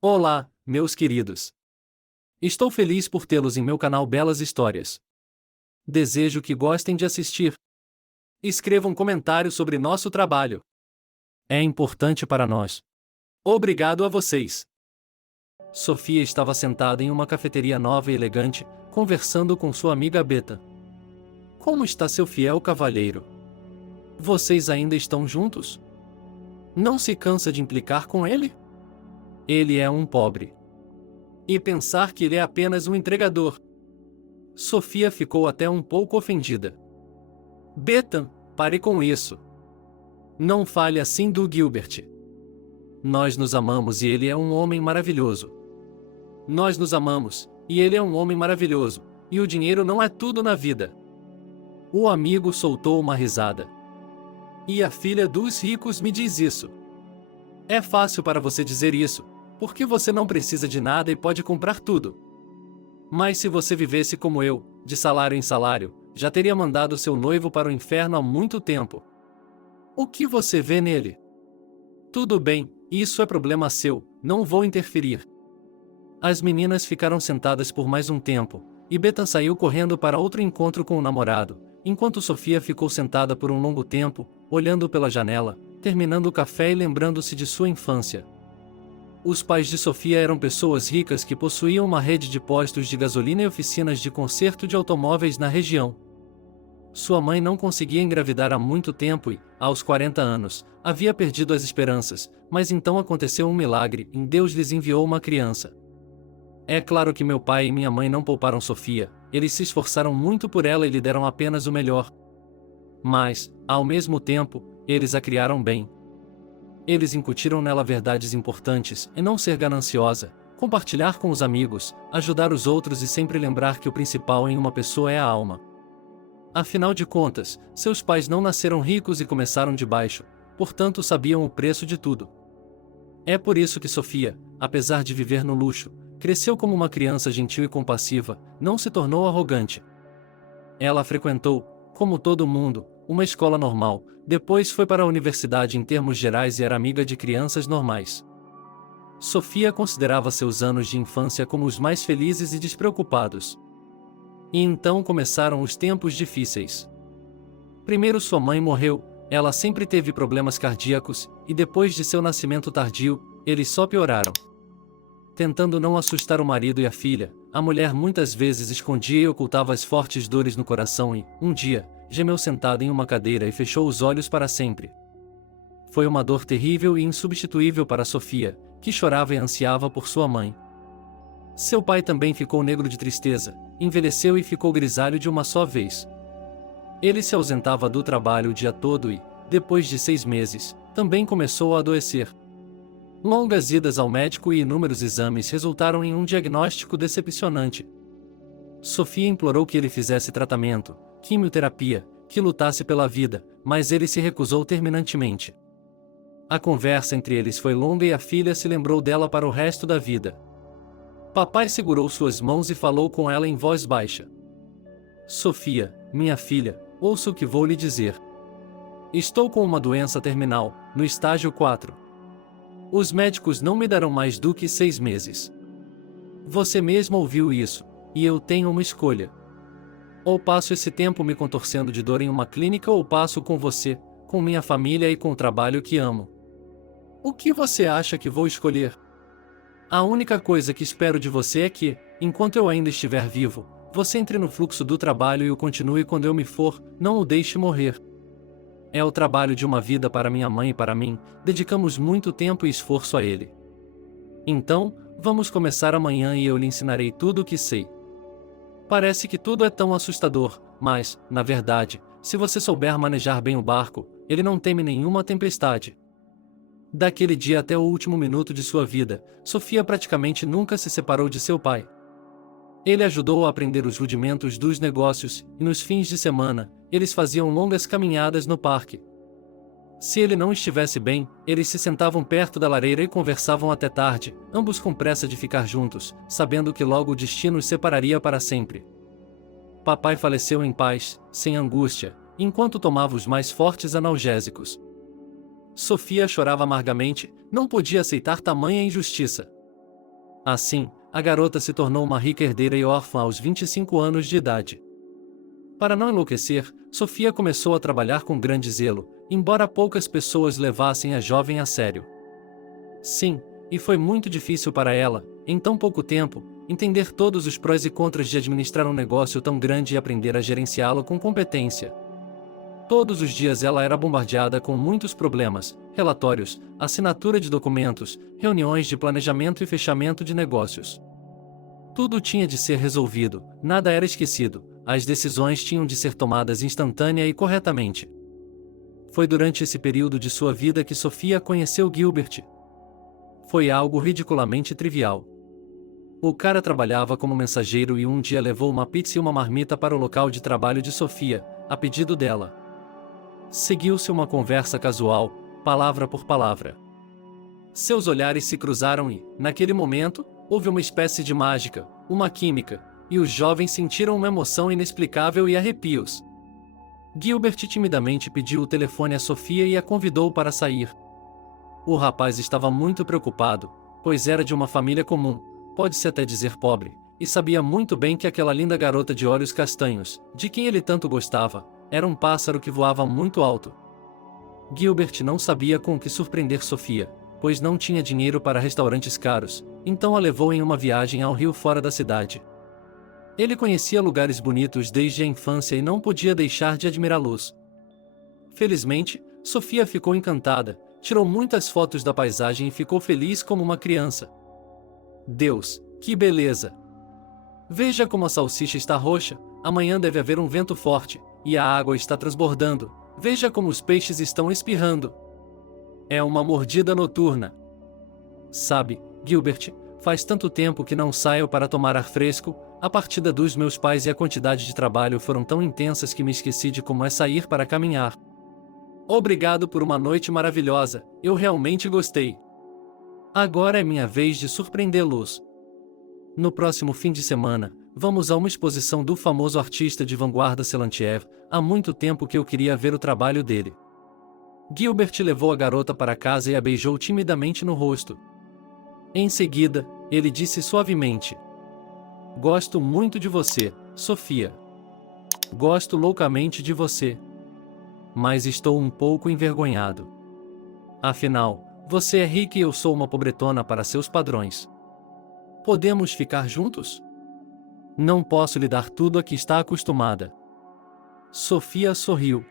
Olá, meus queridos. Estou feliz por tê-los em meu canal Belas Histórias. Desejo que gostem de assistir. Escrevam comentários sobre nosso trabalho. É importante para nós. Obrigado a vocês. Sofia estava sentada em uma cafeteria nova e elegante, conversando com sua amiga Beta. Como está seu fiel cavalheiro? Vocês ainda estão juntos? Não se cansa de implicar com ele? Ele é um pobre. E pensar que ele é apenas um entregador. Sofia ficou até um pouco ofendida. Beta, pare com isso. Não fale assim do Gilbert. Nós nos amamos e ele é um homem maravilhoso. Nós nos amamos, e ele é um homem maravilhoso, e o dinheiro não é tudo na vida. O amigo soltou uma risada. E a filha dos ricos me diz isso. É fácil para você dizer isso, porque você não precisa de nada e pode comprar tudo. Mas se você vivesse como eu, de salário em salário, já teria mandado seu noivo para o inferno há muito tempo. O que você vê nele? Tudo bem, isso é problema seu, não vou interferir. As meninas ficaram sentadas por mais um tempo, e Beta saiu correndo para outro encontro com o namorado, enquanto Sofia ficou sentada por um longo tempo, olhando pela janela, terminando o café e lembrando-se de sua infância. Os pais de Sofia eram pessoas ricas que possuíam uma rede de postos de gasolina e oficinas de conserto de automóveis na região. Sua mãe não conseguia engravidar há muito tempo e, aos 40 anos, havia perdido as esperanças, mas então aconteceu um milagre e Deus lhes enviou uma criança. É claro que meu pai e minha mãe não pouparam Sofia, eles se esforçaram muito por ela e lhe deram apenas o melhor. Mas, ao mesmo tempo, eles a criaram bem. Eles incutiram nela verdades importantes, e não ser gananciosa, compartilhar com os amigos, ajudar os outros e sempre lembrar que o principal em uma pessoa é a alma. Afinal de contas, seus pais não nasceram ricos e começaram de baixo, portanto sabiam o preço de tudo. É por isso que Sofia, apesar de viver no luxo, cresceu como uma criança gentil e compassiva, não se tornou arrogante. Ela frequentou, como todo mundo, uma escola normal, depois foi para a universidade em termos gerais e era amiga de crianças normais. Sofia considerava seus anos de infância como os mais felizes e despreocupados. E então começaram os tempos difíceis. Primeiro sua mãe morreu, ela sempre teve problemas cardíacos, e depois de seu nascimento tardio, eles só pioraram. Tentando não assustar o marido e a filha, a mulher muitas vezes escondia e ocultava as fortes dores no coração e, um dia, gemeu sentada em uma cadeira e fechou os olhos para sempre. Foi uma dor terrível e insubstituível para Sofia, que chorava e ansiava por sua mãe. Seu pai também ficou negro de tristeza, envelheceu e ficou grisalho de uma só vez. Ele se ausentava do trabalho o dia todo e, depois de 6 meses, também começou a adoecer. Longas idas ao médico e inúmeros exames resultaram em um diagnóstico decepcionante. Sofia implorou que ele fizesse tratamento, quimioterapia, que lutasse pela vida, mas ele se recusou terminantemente. A conversa entre eles foi longa e a filha se lembrou dela para o resto da vida. Papai segurou suas mãos e falou com ela em voz baixa. Sofia, minha filha, ouça o que vou lhe dizer. Estou com uma doença terminal, no estágio 4. Os médicos não me darão mais do que 6 meses. Você mesmo ouviu isso, e eu tenho uma escolha. Ou passo esse tempo me contorcendo de dor em uma clínica ou passo com você, com minha família e com o trabalho que amo. O que você acha que vou escolher? A única coisa que espero de você é que, enquanto eu ainda estiver vivo, você entre no fluxo do trabalho e o continue quando eu me for, não o deixe morrer. É o trabalho de uma vida para minha mãe e para mim, dedicamos muito tempo e esforço a ele. Então, vamos começar amanhã e eu lhe ensinarei tudo o que sei. Parece que tudo é tão assustador, mas, na verdade, se você souber manejar bem o barco, ele não teme nenhuma tempestade. Daquele dia até o último minuto de sua vida, Sofia praticamente nunca se separou de seu pai. Ele ajudou a aprender os rudimentos dos negócios, e nos fins de semana, eles faziam longas caminhadas no parque. Se ele não estivesse bem, eles se sentavam perto da lareira e conversavam até tarde, ambos com pressa de ficar juntos, sabendo que logo o destino os separaria para sempre. Papai faleceu em paz, sem angústia, enquanto tomava os mais fortes analgésicos. Sofia chorava amargamente, não podia aceitar tamanha injustiça. Assim, a garota se tornou uma rica herdeira e órfã aos 25 anos de idade. Para não enlouquecer, Sofia começou a trabalhar com grande zelo, embora poucas pessoas levassem a jovem a sério. Sim, e foi muito difícil para ela, em tão pouco tempo, entender todos os prós e contras de administrar um negócio tão grande e aprender a gerenciá-lo com competência. Todos os dias ela era bombardeada com muitos problemas, relatórios, assinatura de documentos, reuniões de planejamento e fechamento de negócios. Tudo tinha de ser resolvido, nada era esquecido, as decisões tinham de ser tomadas instantânea e corretamente. Foi durante esse período de sua vida que Sofia conheceu Gilbert. Foi algo ridiculamente trivial. O cara trabalhava como mensageiro e um dia levou uma pizza e uma marmita para o local de trabalho de Sofia, a pedido dela. Seguiu-se uma conversa casual, palavra por palavra. Seus olhares se cruzaram e, naquele momento, houve uma espécie de mágica, uma química, e os jovens sentiram uma emoção inexplicável e arrepios. Gilbert timidamente pediu o telefone a Sofia e a convidou para sair. O rapaz estava muito preocupado, pois era de uma família comum, pode-se até dizer pobre, e sabia muito bem que aquela linda garota de olhos castanhos, de quem ele tanto gostava, era um pássaro que voava muito alto. Gilbert não sabia com o que surpreender Sofia, pois não tinha dinheiro para restaurantes caros, então a levou em uma viagem ao rio fora da cidade. Ele conhecia lugares bonitos desde a infância e não podia deixar de admirá-los. Felizmente, Sofia ficou encantada, tirou muitas fotos da paisagem e ficou feliz como uma criança. Deus, que beleza! Veja como a salsicha está roxa, amanhã deve haver um vento forte, e a água está transbordando, veja como os peixes estão espirrando. É uma mordida noturna. Sabe, Gilbert, faz tanto tempo que não saio para tomar ar fresco, a partida dos meus pais e a quantidade de trabalho foram tão intensas que me esqueci de como é sair para caminhar. Obrigado por uma noite maravilhosa, eu realmente gostei. Agora é minha vez de surpreendê-los. No próximo fim de semana, vamos a uma exposição do famoso artista de vanguarda Selantiev, há muito tempo que eu queria ver o trabalho dele. Gilbert levou a garota para casa e a beijou timidamente no rosto. Em seguida, ele disse suavemente: "Gosto muito de você, Sofia. Gosto loucamente de você. Mas estou um pouco envergonhado. Afinal, você é rica e eu sou uma pobretona para seus padrões. Podemos ficar juntos? Não posso lhe dar tudo a que está acostumada." Sofia sorriu.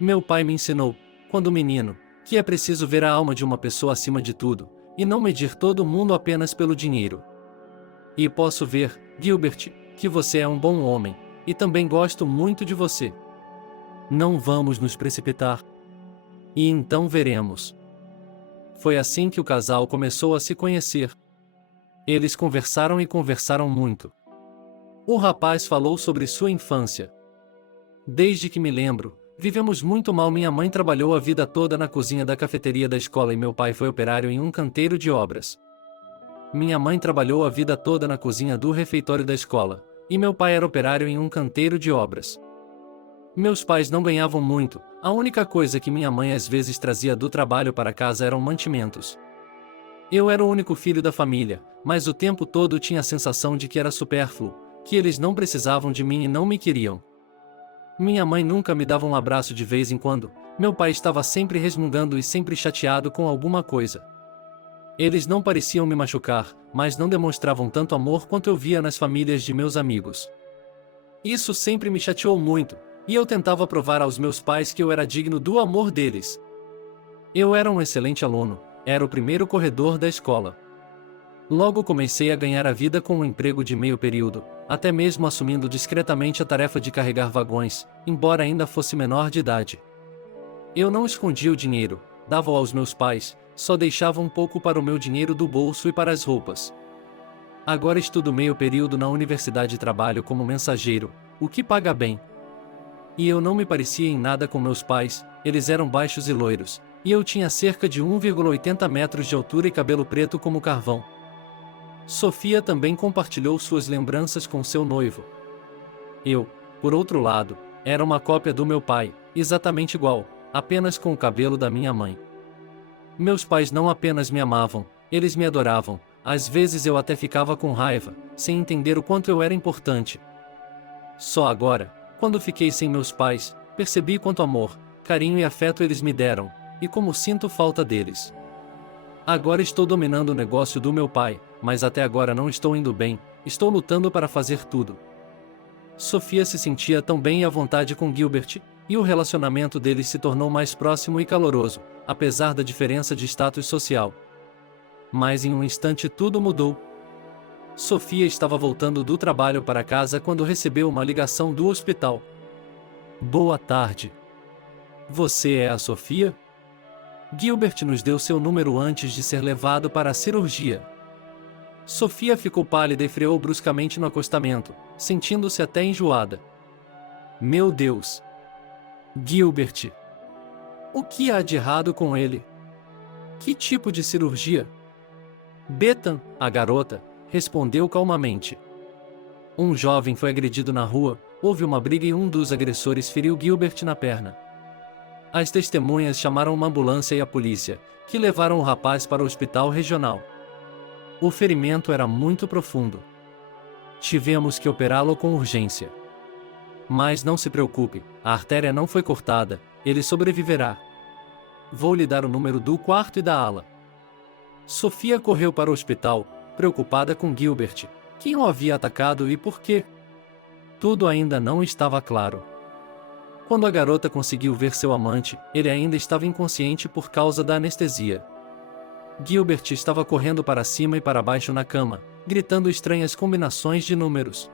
"Meu pai me ensinou, quando menino, que é preciso ver a alma de uma pessoa acima de tudo, e não medir todo mundo apenas pelo dinheiro. E posso ver, Gilbert, que você é um bom homem, e também gosto muito de você. Não vamos nos precipitar. E então veremos." Foi assim que o casal começou a se conhecer. Eles conversaram e conversaram muito. O rapaz falou sobre sua infância. "Desde que me lembro, vivemos muito mal. Minha mãe trabalhou a vida toda na cozinha da cafeteria da escola e meu pai foi operário em um canteiro de obras. Minha mãe trabalhou a vida toda na cozinha do refeitório da escola, e meu pai era operário em um canteiro de obras. Meus pais não ganhavam muito, a única coisa que minha mãe às vezes trazia do trabalho para casa eram mantimentos. Eu era o único filho da família, mas o tempo todo tinha a sensação de que era supérfluo, que eles não precisavam de mim e não me queriam. Minha mãe nunca me dava um abraço de vez em quando, meu pai estava sempre resmungando e sempre chateado com alguma coisa. Eles não pareciam me machucar, mas não demonstravam tanto amor quanto eu via nas famílias de meus amigos. Isso sempre me chateou muito, e eu tentava provar aos meus pais que eu era digno do amor deles. Eu era um excelente aluno, era o primeiro corredor da escola. Logo comecei a ganhar a vida com um emprego de meio período, até mesmo assumindo discretamente a tarefa de carregar vagões, embora ainda fosse menor de idade. Eu não escondia o dinheiro, dava-o aos meus pais, só deixava um pouco para o meu dinheiro do bolso e para as roupas. Agora estudo meio período na universidade e trabalho como mensageiro, o que paga bem. E eu não me parecia em nada com meus pais, eles eram baixos e loiros, e eu tinha cerca de 1,80 metros de altura e cabelo preto como carvão. Sofia também compartilhou suas lembranças com seu noivo. Eu, por outro lado, era uma cópia do meu pai, exatamente igual, apenas com o cabelo da minha mãe. Meus pais não apenas me amavam, eles me adoravam, Às vezes eu até ficava com raiva, sem entender o quanto eu era importante. Só agora, quando fiquei sem meus pais, percebi quanto amor, carinho e afeto eles me deram, e como sinto falta deles. Agora estou dominando o negócio do meu pai, mas até agora não estou indo bem, estou lutando para fazer tudo. Sofia se sentia tão bem e à vontade com Gilbert, e o relacionamento deles se tornou mais próximo e caloroso, apesar da diferença de status social. Mas em um instante tudo mudou. Sofia estava voltando do trabalho para casa quando recebeu uma ligação do hospital. Boa tarde. Você é a Sofia? Gilbert nos deu seu número antes de ser levado para a cirurgia. Sofia ficou pálida e freou bruscamente no acostamento, sentindo-se até enjoada. Meu Deus! Gilbert! O que há de errado com ele? Que tipo de cirurgia? Bethan, a garota, respondeu calmamente. Um jovem foi agredido na rua, houve uma briga e um dos agressores feriu Gilbert na perna. As testemunhas chamaram uma ambulância e a polícia, que levaram o rapaz para o hospital regional. O ferimento era muito profundo. Tivemos que operá-lo com urgência. Mas não se preocupe, a artéria não foi cortada, ele sobreviverá. Vou lhe dar o número do quarto e da ala. Sofia correu para o hospital, preocupada com Gilbert, quem o havia atacado e por quê. Tudo ainda não estava claro. Quando a garota conseguiu ver seu amante, ele ainda estava inconsciente por causa da anestesia. Gilbert estava correndo para cima e para baixo na cama, gritando estranhas combinações de números.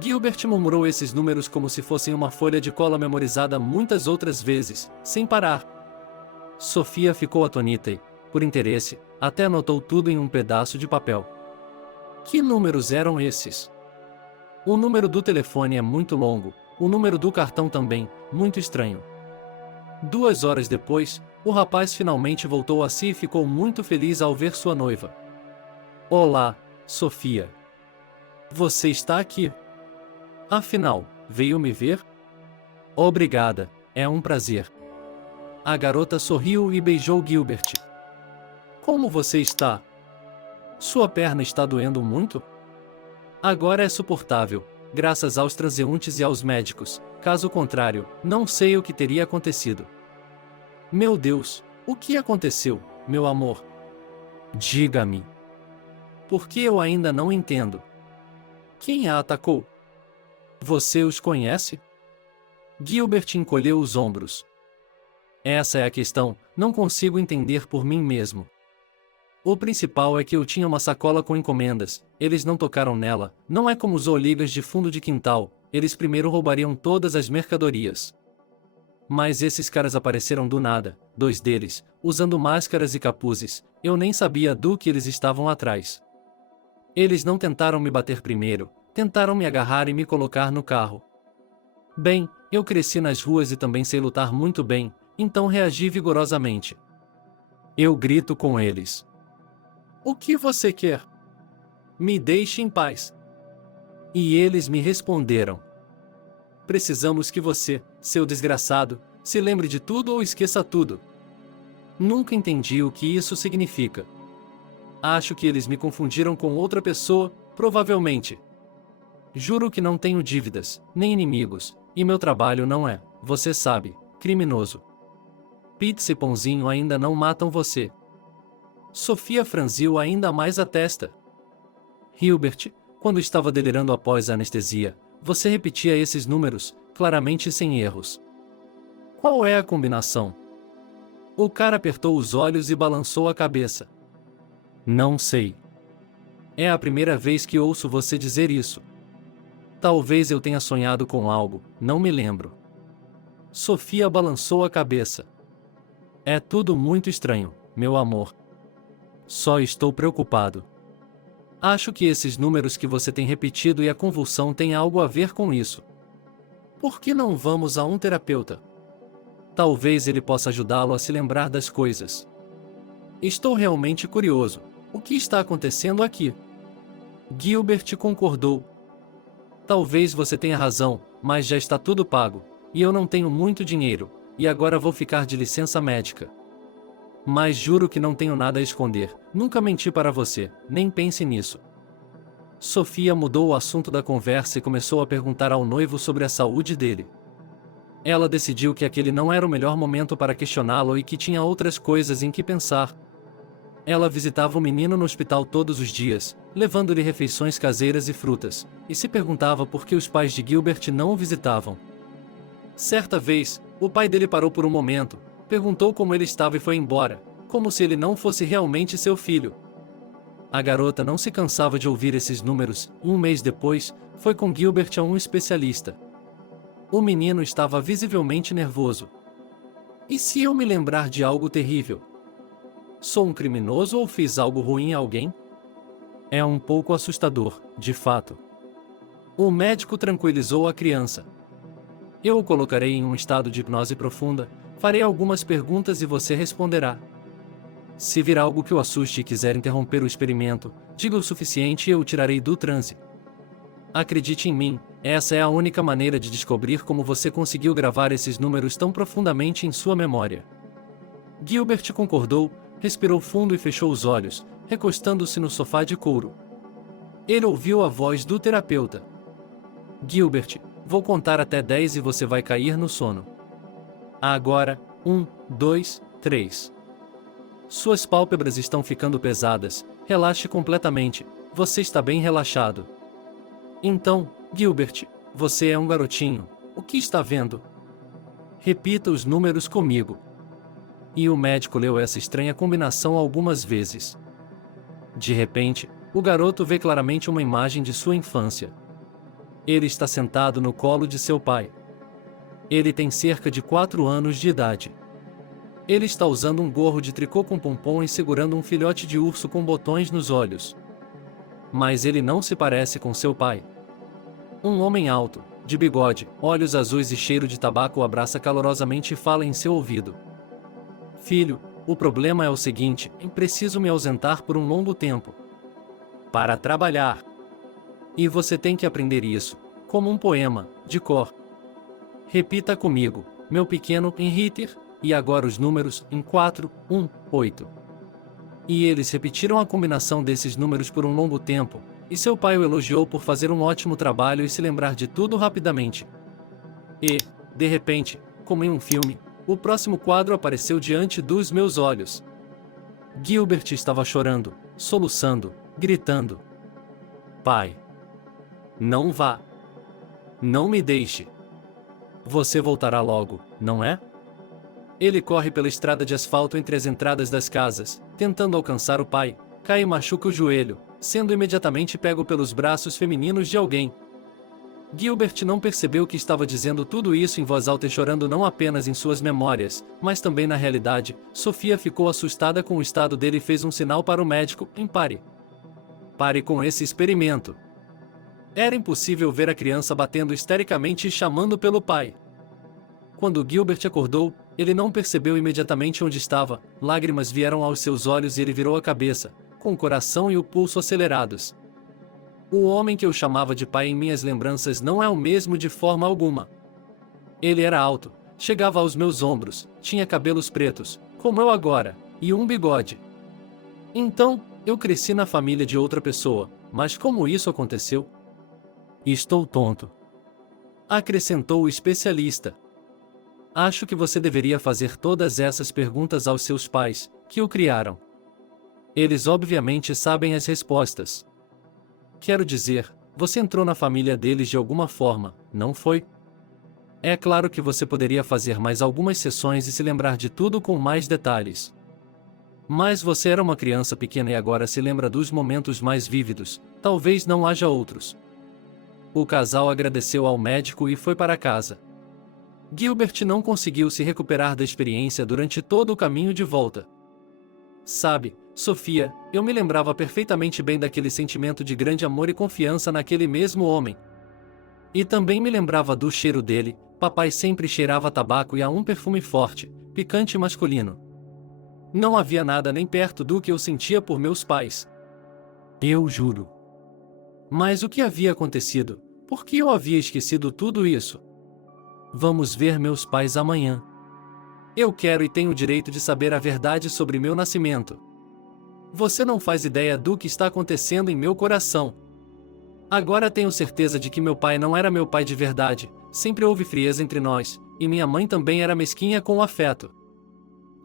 Gilbert murmurou esses números como se fossem uma folha de cola memorizada muitas outras vezes, sem parar. Sofia ficou atônita e, por interesse, até anotou tudo em um pedaço de papel. Que números eram esses? O número do telefone é muito longo, o número do cartão também, muito estranho. 2 horas depois, o rapaz finalmente voltou a si e ficou muito feliz ao ver sua noiva. Olá, Sofia. Você está aqui? Afinal, veio me ver? Obrigada, é um prazer. A garota sorriu e beijou Gilbert. Como você está? Sua perna está doendo muito? Agora é suportável, graças aos transeuntes e aos médicos, caso contrário, não sei o que teria acontecido. Meu Deus, o que aconteceu, meu amor? Diga-me. Porque eu ainda não entendo. Quem a atacou? Você os conhece? Gilbert encolheu os ombros. Essa é a questão, não consigo entender por mim mesmo. O principal é que eu tinha uma sacola com encomendas, eles não tocaram nela, não é como os oligas de fundo de quintal, eles primeiro roubariam todas as mercadorias. Mas esses caras apareceram do nada, 2 deles, usando máscaras e capuzes, eu nem sabia do que eles estavam atrás. Eles não tentaram me bater primeiro, tentaram me agarrar e me colocar no carro. Bem, eu cresci nas ruas e também sei lutar muito bem, então reagi vigorosamente. Eu grito com eles. O que você quer? Me deixe em paz. E eles me responderam. Precisamos que você, seu desgraçado, se lembre de tudo ou esqueça tudo. Nunca entendi o que isso significa. Acho que eles me confundiram com outra pessoa, provavelmente. Juro que não tenho dívidas, nem inimigos, e meu trabalho não é, você sabe, criminoso. Pizza e pãozinho ainda não matam você. Sofia franziu ainda mais a testa. Gilbert, quando estava delirando após a anestesia, você repetia esses números, claramente sem erros. Qual é a combinação? O cara apertou os olhos e balançou a cabeça. Não sei. É a primeira vez que ouço você dizer isso. Talvez eu tenha sonhado com algo, não me lembro. Sofia balançou a cabeça. É tudo muito estranho, meu amor. Só estou preocupado. Acho que esses números que você tem repetido e a convulsão têm algo a ver com isso. Por que não vamos a um terapeuta? Talvez ele possa ajudá-lo a se lembrar das coisas. Estou realmente curioso. O que está acontecendo aqui? Gilbert concordou. Talvez você tenha razão, mas já está tudo pago, e eu não tenho muito dinheiro, e agora vou ficar de licença médica. Mas juro que não tenho nada a esconder, nunca menti para você, nem pense nisso. Sofia mudou o assunto da conversa e começou a perguntar ao noivo sobre a saúde dele. Ela decidiu que aquele não era o melhor momento para questioná-lo e que tinha outras coisas em que pensar. Ela visitava o menino no hospital todos os dias, levando-lhe refeições caseiras e frutas, e se perguntava por que os pais de Gilbert não o visitavam. Certa vez, o pai dele parou por um momento, perguntou como ele estava e foi embora, como se ele não fosse realmente seu filho. A garota não se cansava de ouvir esses números, e um mês depois, foi com Gilbert a um especialista. O menino estava visivelmente nervoso. E se eu me lembrar de algo terrível? Sou um criminoso ou fiz algo ruim a alguém? É um pouco assustador, de fato. O médico tranquilizou a criança. Eu o colocarei em um estado de hipnose profunda, farei algumas perguntas e você responderá. Se vir algo que o assuste e quiser interromper o experimento, diga o suficiente e eu o tirarei do transe. Acredite em mim, essa é a única maneira de descobrir como você conseguiu gravar esses números tão profundamente em sua memória. Gilbert concordou, respirou fundo e fechou os olhos, recostando-se no sofá de couro. Ele ouviu a voz do terapeuta. Gilbert, vou contar até 10 e você vai cair no sono. Agora, 1, 2, 3. Suas pálpebras estão ficando pesadas, relaxe completamente, você está bem relaxado. Então, Gilbert, você é um garotinho, o que está vendo? Repita os números comigo. E o médico leu essa estranha combinação algumas vezes. De repente, o garoto vê claramente uma imagem de sua infância. Ele está sentado no colo de seu pai. Ele tem cerca de 4 anos de idade. Ele está usando um gorro de tricô com pompom e segurando um filhote de urso com botões nos olhos. Mas ele não se parece com seu pai. Um homem alto, de bigode, olhos azuis e cheiro de tabaco o abraça calorosamente e fala em seu ouvido. Filho, o problema é o seguinte, preciso me ausentar por um longo tempo. Para trabalhar. E você tem que aprender isso, como um poema, de cor. Repita comigo, meu pequeno Henritter, e agora os números, em 4, 1, 8. E eles repetiram a combinação desses números por um longo tempo, e seu pai o elogiou por fazer um ótimo trabalho e se lembrar de tudo rapidamente. E, de repente, como em um filme, o próximo quadro apareceu diante dos meus olhos. Gilbert estava chorando, soluçando, gritando. Pai! Não vá! Não me deixe! Você voltará logo, não é? Ele corre pela estrada de asfalto entre as entradas das casas, tentando alcançar o pai, cai e machuca o joelho, sendo imediatamente pego pelos braços femininos de alguém. Gilbert não percebeu que estava dizendo tudo isso em voz alta e chorando não apenas em suas memórias, mas também na realidade. Sofia ficou assustada com o estado dele e fez um sinal para o médico, pare. Pare com esse experimento. Era impossível ver a criança batendo histericamente e chamando pelo pai. Quando Gilbert acordou, ele não percebeu imediatamente onde estava, lágrimas vieram aos seus olhos e ele virou a cabeça, com o coração e o pulso acelerados. O homem que eu chamava de pai em minhas lembranças não é o mesmo de forma alguma. Ele era alto, chegava aos meus ombros, tinha cabelos pretos, como eu agora, e um bigode. Então, eu cresci na família de outra pessoa, mas como isso aconteceu? Estou tonto. Acrescentou o especialista. Acho que você deveria fazer todas essas perguntas aos seus pais, que o criaram. Eles obviamente sabem as respostas. Quero dizer, você entrou na família deles de alguma forma, não foi? É claro que você poderia fazer mais algumas sessões e se lembrar de tudo com mais detalhes. Mas você era uma criança pequena e agora se lembra dos momentos mais vívidos, talvez não haja outros. O casal agradeceu ao médico e foi para casa. Gilbert não conseguiu se recuperar da experiência durante todo o caminho de volta. Sabe, Sofia, eu me lembrava perfeitamente bem daquele sentimento de grande amor e confiança naquele mesmo homem. E também me lembrava do cheiro dele, papai sempre cheirava tabaco e a um perfume forte, picante e masculino. Não havia nada nem perto do que eu sentia por meus pais. Eu juro. Mas o que havia acontecido? Por que eu havia esquecido tudo isso? Vamos ver meus pais amanhã. Eu quero e tenho o direito de saber a verdade sobre meu nascimento. Você não faz ideia do que está acontecendo em meu coração. Agora tenho certeza de que meu pai não era meu pai de verdade, sempre houve frieza entre nós, e minha mãe também era mesquinha com o afeto.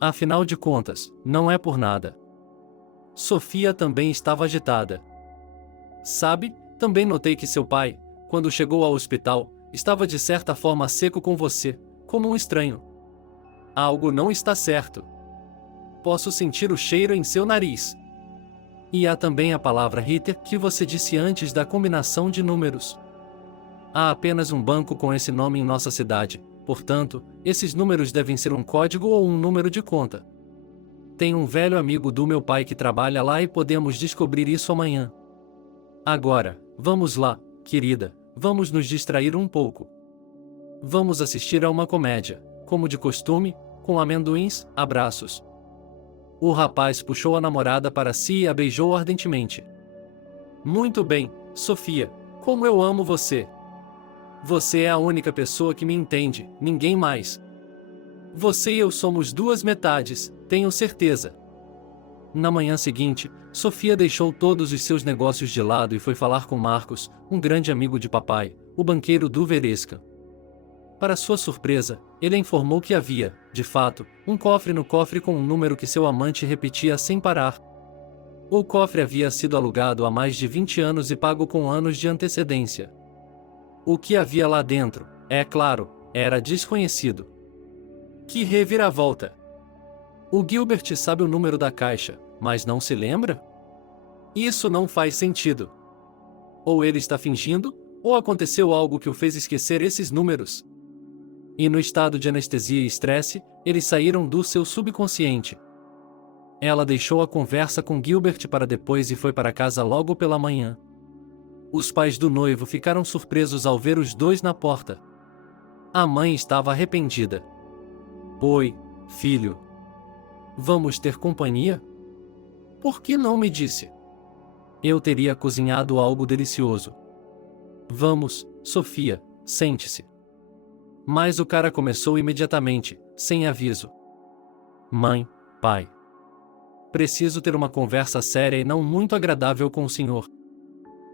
Afinal de contas, não é por nada. Sofia também estava agitada. Sabe, também notei que seu pai, quando chegou ao hospital, estava de certa forma seco com você, como um estranho. Algo não está certo. Posso sentir o cheiro em seu nariz. E há também a palavra Ritter que você disse antes da combinação de números. Há apenas um banco com esse nome em nossa cidade, portanto, esses números devem ser um código ou um número de conta. Tem um velho amigo do meu pai que trabalha lá e podemos descobrir isso amanhã. Agora, vamos lá, querida, vamos nos distrair um pouco. Vamos assistir a uma comédia, como de costume, com amendoins, abraços. O rapaz puxou a namorada para si e a beijou ardentemente. Muito bem, Sofia, como eu amo você. Você é a única pessoa que me entende, ninguém mais. Você e eu somos duas metades, tenho certeza. Na manhã seguinte, Sofia deixou todos os seus negócios de lado e foi falar com Marcos, um grande amigo de papai, o banqueiro do Veresca. Para sua surpresa, ele informou que havia, de fato, um cofre no cofre com um número que seu amante repetia sem parar. O cofre havia sido alugado há mais de 20 anos e pago com anos de antecedência. O que havia lá dentro, é claro, era desconhecido. Que reviravolta! O Gilbert sabe o número da caixa, mas não se lembra? Isso não faz sentido. Ou ele está fingindo, ou aconteceu algo que o fez esquecer esses números. E no estado de anestesia e estresse, eles saíram do seu subconsciente. Ela deixou a conversa com Gilbert para depois e foi para casa logo pela manhã. Os pais do noivo ficaram surpresos ao ver os dois na porta. A mãe estava arrependida. Oi, filho. Vamos ter companhia? Por que não me disse? Eu teria cozinhado algo delicioso. Vamos, Sofia, sente-se. Mas o cara começou imediatamente, sem aviso. Mãe, pai. Preciso ter uma conversa séria e não muito agradável com o senhor.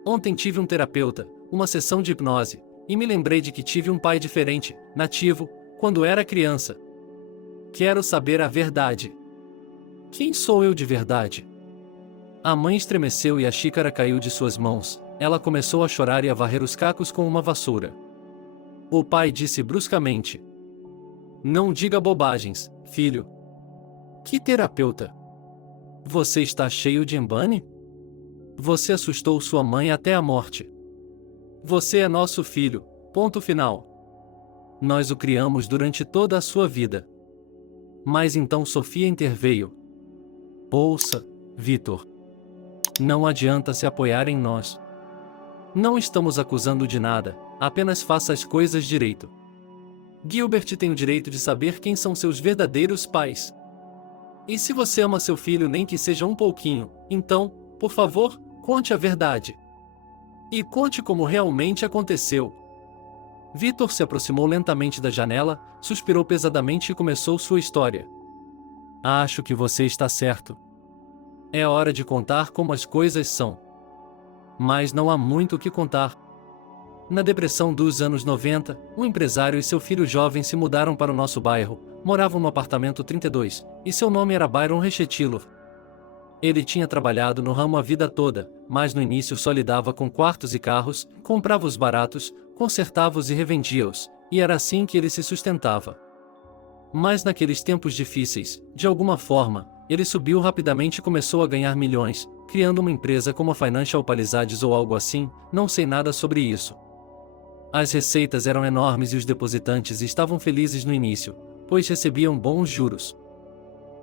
Ontem tive um terapeuta, uma sessão de hipnose, e me lembrei de que tive um pai diferente, nativo, quando era criança. Quero saber a verdade. Quem sou eu de verdade? A mãe estremeceu e a xícara caiu de suas mãos. Ela começou a chorar e a varrer os cacos com uma vassoura. O pai disse bruscamente: Não diga bobagens, filho. Que terapeuta? Você está cheio de embane? Você assustou sua mãe até a morte. Você é nosso filho, ponto final. Nós o criamos durante toda a sua vida. Mas então Sofia interveio. Ouça, Vitor. Não adianta se apoiar em nós. Não estamos acusando de nada, apenas faça as coisas direito. Gilbert tem o direito de saber quem são seus verdadeiros pais. E se você ama seu filho nem que seja um pouquinho, então, por favor, conte a verdade. E conte como realmente aconteceu. Vitor se aproximou lentamente da janela, suspirou pesadamente e começou sua história. Acho que você está certo. É hora de contar como as coisas são. Mas não há muito o que contar. Na depressão dos anos 90, um empresário e seu filho jovem se mudaram para o nosso bairro, moravam no apartamento 32, e seu nome era Byron Rechetilo. Ele tinha trabalhado no ramo a vida toda, mas no início só lidava com quartos e carros, comprava-os baratos, consertava-os e revendia-os, e era assim que ele se sustentava. Mas naqueles tempos difíceis, de alguma forma, ele subiu rapidamente e começou a ganhar milhões, criando uma empresa como a Financial Palisades ou algo assim, não sei nada sobre isso. As receitas eram enormes e os depositantes estavam felizes no início, pois recebiam bons juros.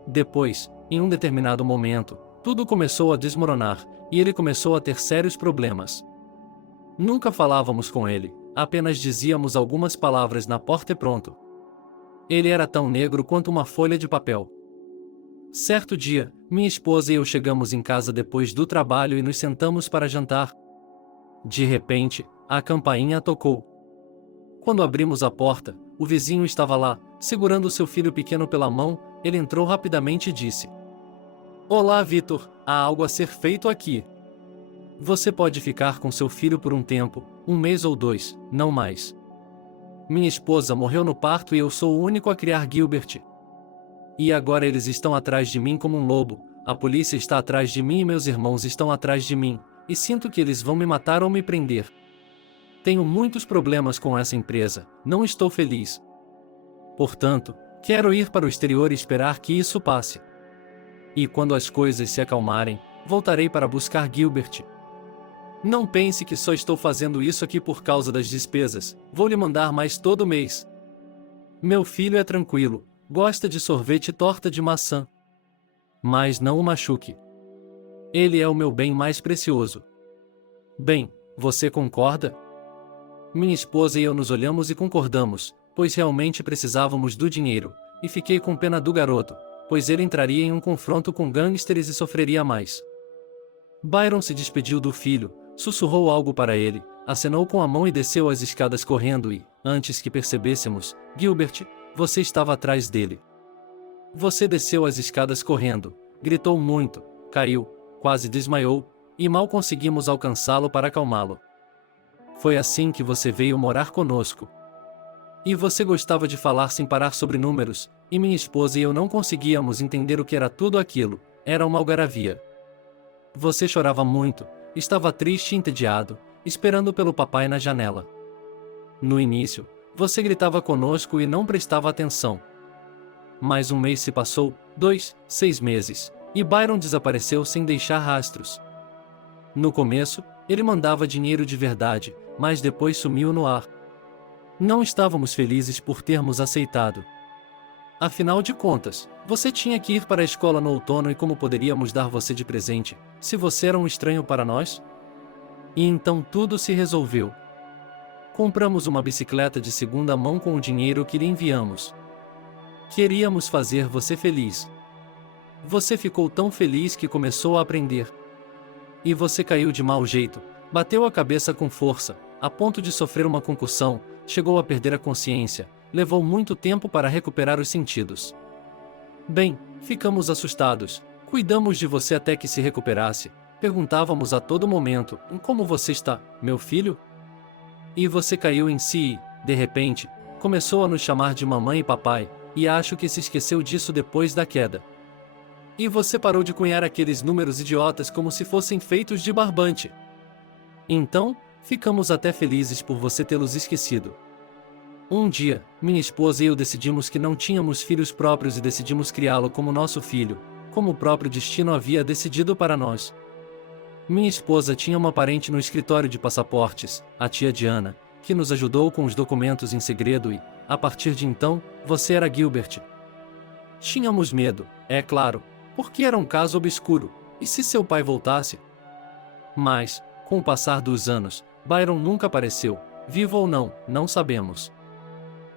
Depois, em um determinado momento, tudo começou a desmoronar, e ele começou a ter sérios problemas. Nunca falávamos com ele, apenas dizíamos algumas palavras na porta e pronto. Ele era tão negro quanto uma folha de papel. Certo dia, minha esposa e eu chegamos em casa depois do trabalho e nos sentamos para jantar. De repente, a campainha tocou. Quando abrimos a porta, o vizinho estava lá, segurando seu filho pequeno pela mão. Ele entrou rapidamente e disse: Olá, Vitor, há algo a ser feito aqui. Você pode ficar com seu filho por um tempo, um mês ou 2, não mais. Minha esposa morreu no parto e eu sou o único a criar Gilbert. E agora eles estão atrás de mim como um lobo, a polícia está atrás de mim e meus irmãos estão atrás de mim, e sinto que eles vão me matar ou me prender. Tenho muitos problemas com essa empresa, não estou feliz. Portanto, quero ir para o exterior e esperar que isso passe. E quando as coisas se acalmarem, voltarei para buscar Gilbert. Não pense que só estou fazendo isso aqui por causa das despesas, vou lhe mandar mais todo mês. Meu filho é tranquilo, gosta de sorvete e torta de maçã. Mas não o machuque. Ele é o meu bem mais precioso. Bem, você concorda? Minha esposa e eu nos olhamos e concordamos, pois realmente precisávamos do dinheiro, e fiquei com pena do garoto, pois ele entraria em um confronto com gangsters e sofreria mais. Byron se despediu do filho, sussurrou algo para ele, acenou com a mão e desceu as escadas correndo e, antes que percebêssemos, Gilbert, você estava atrás dele. Você desceu as escadas correndo, gritou muito, caiu, quase desmaiou, e mal conseguimos alcançá-lo para acalmá-lo. Foi assim que você veio morar conosco. E você gostava de falar sem parar sobre números, e minha esposa e eu não conseguíamos entender o que era tudo aquilo, era uma algaravia. Você chorava muito, estava triste e entediado, esperando pelo papai na janela. No início, você gritava conosco e não prestava atenção. Mas um mês se passou, 2, 6 meses, e Byron desapareceu sem deixar rastros. No começo, ele mandava dinheiro de verdade, mas depois sumiu no ar. Não estávamos felizes por termos aceitado. Afinal de contas, você tinha que ir para a escola no outono e como poderíamos dar você de presente, se você era um estranho para nós? E então tudo se resolveu. Compramos uma bicicleta de segunda mão com o dinheiro que lhe enviamos. Queríamos fazer você feliz. Você ficou tão feliz que começou a aprender. E você caiu de mau jeito, bateu a cabeça com força, a ponto de sofrer uma concussão, chegou a perder a consciência, levou muito tempo para recuperar os sentidos. Bem, ficamos assustados, cuidamos de você até que se recuperasse, perguntávamos a todo momento, como você está, meu filho? E você caiu em si e, de repente, começou a nos chamar de mamãe e papai, e acho que se esqueceu disso depois da queda. E você parou de cunhar aqueles números idiotas como se fossem feitos de barbante. Então, ficamos até felizes por você tê-los esquecido. Um dia, minha esposa e eu decidimos que não tínhamos filhos próprios e decidimos criá-lo como nosso filho, como o próprio destino havia decidido para nós. Minha esposa tinha uma parente no escritório de passaportes, a tia Diana, que nos ajudou com os documentos em segredo e, a partir de então, você era Gilbert. Tínhamos medo, é claro, porque era um caso obscuro, e se seu pai voltasse? Mas, com o passar dos anos, Byron nunca apareceu, vivo ou não, não sabemos.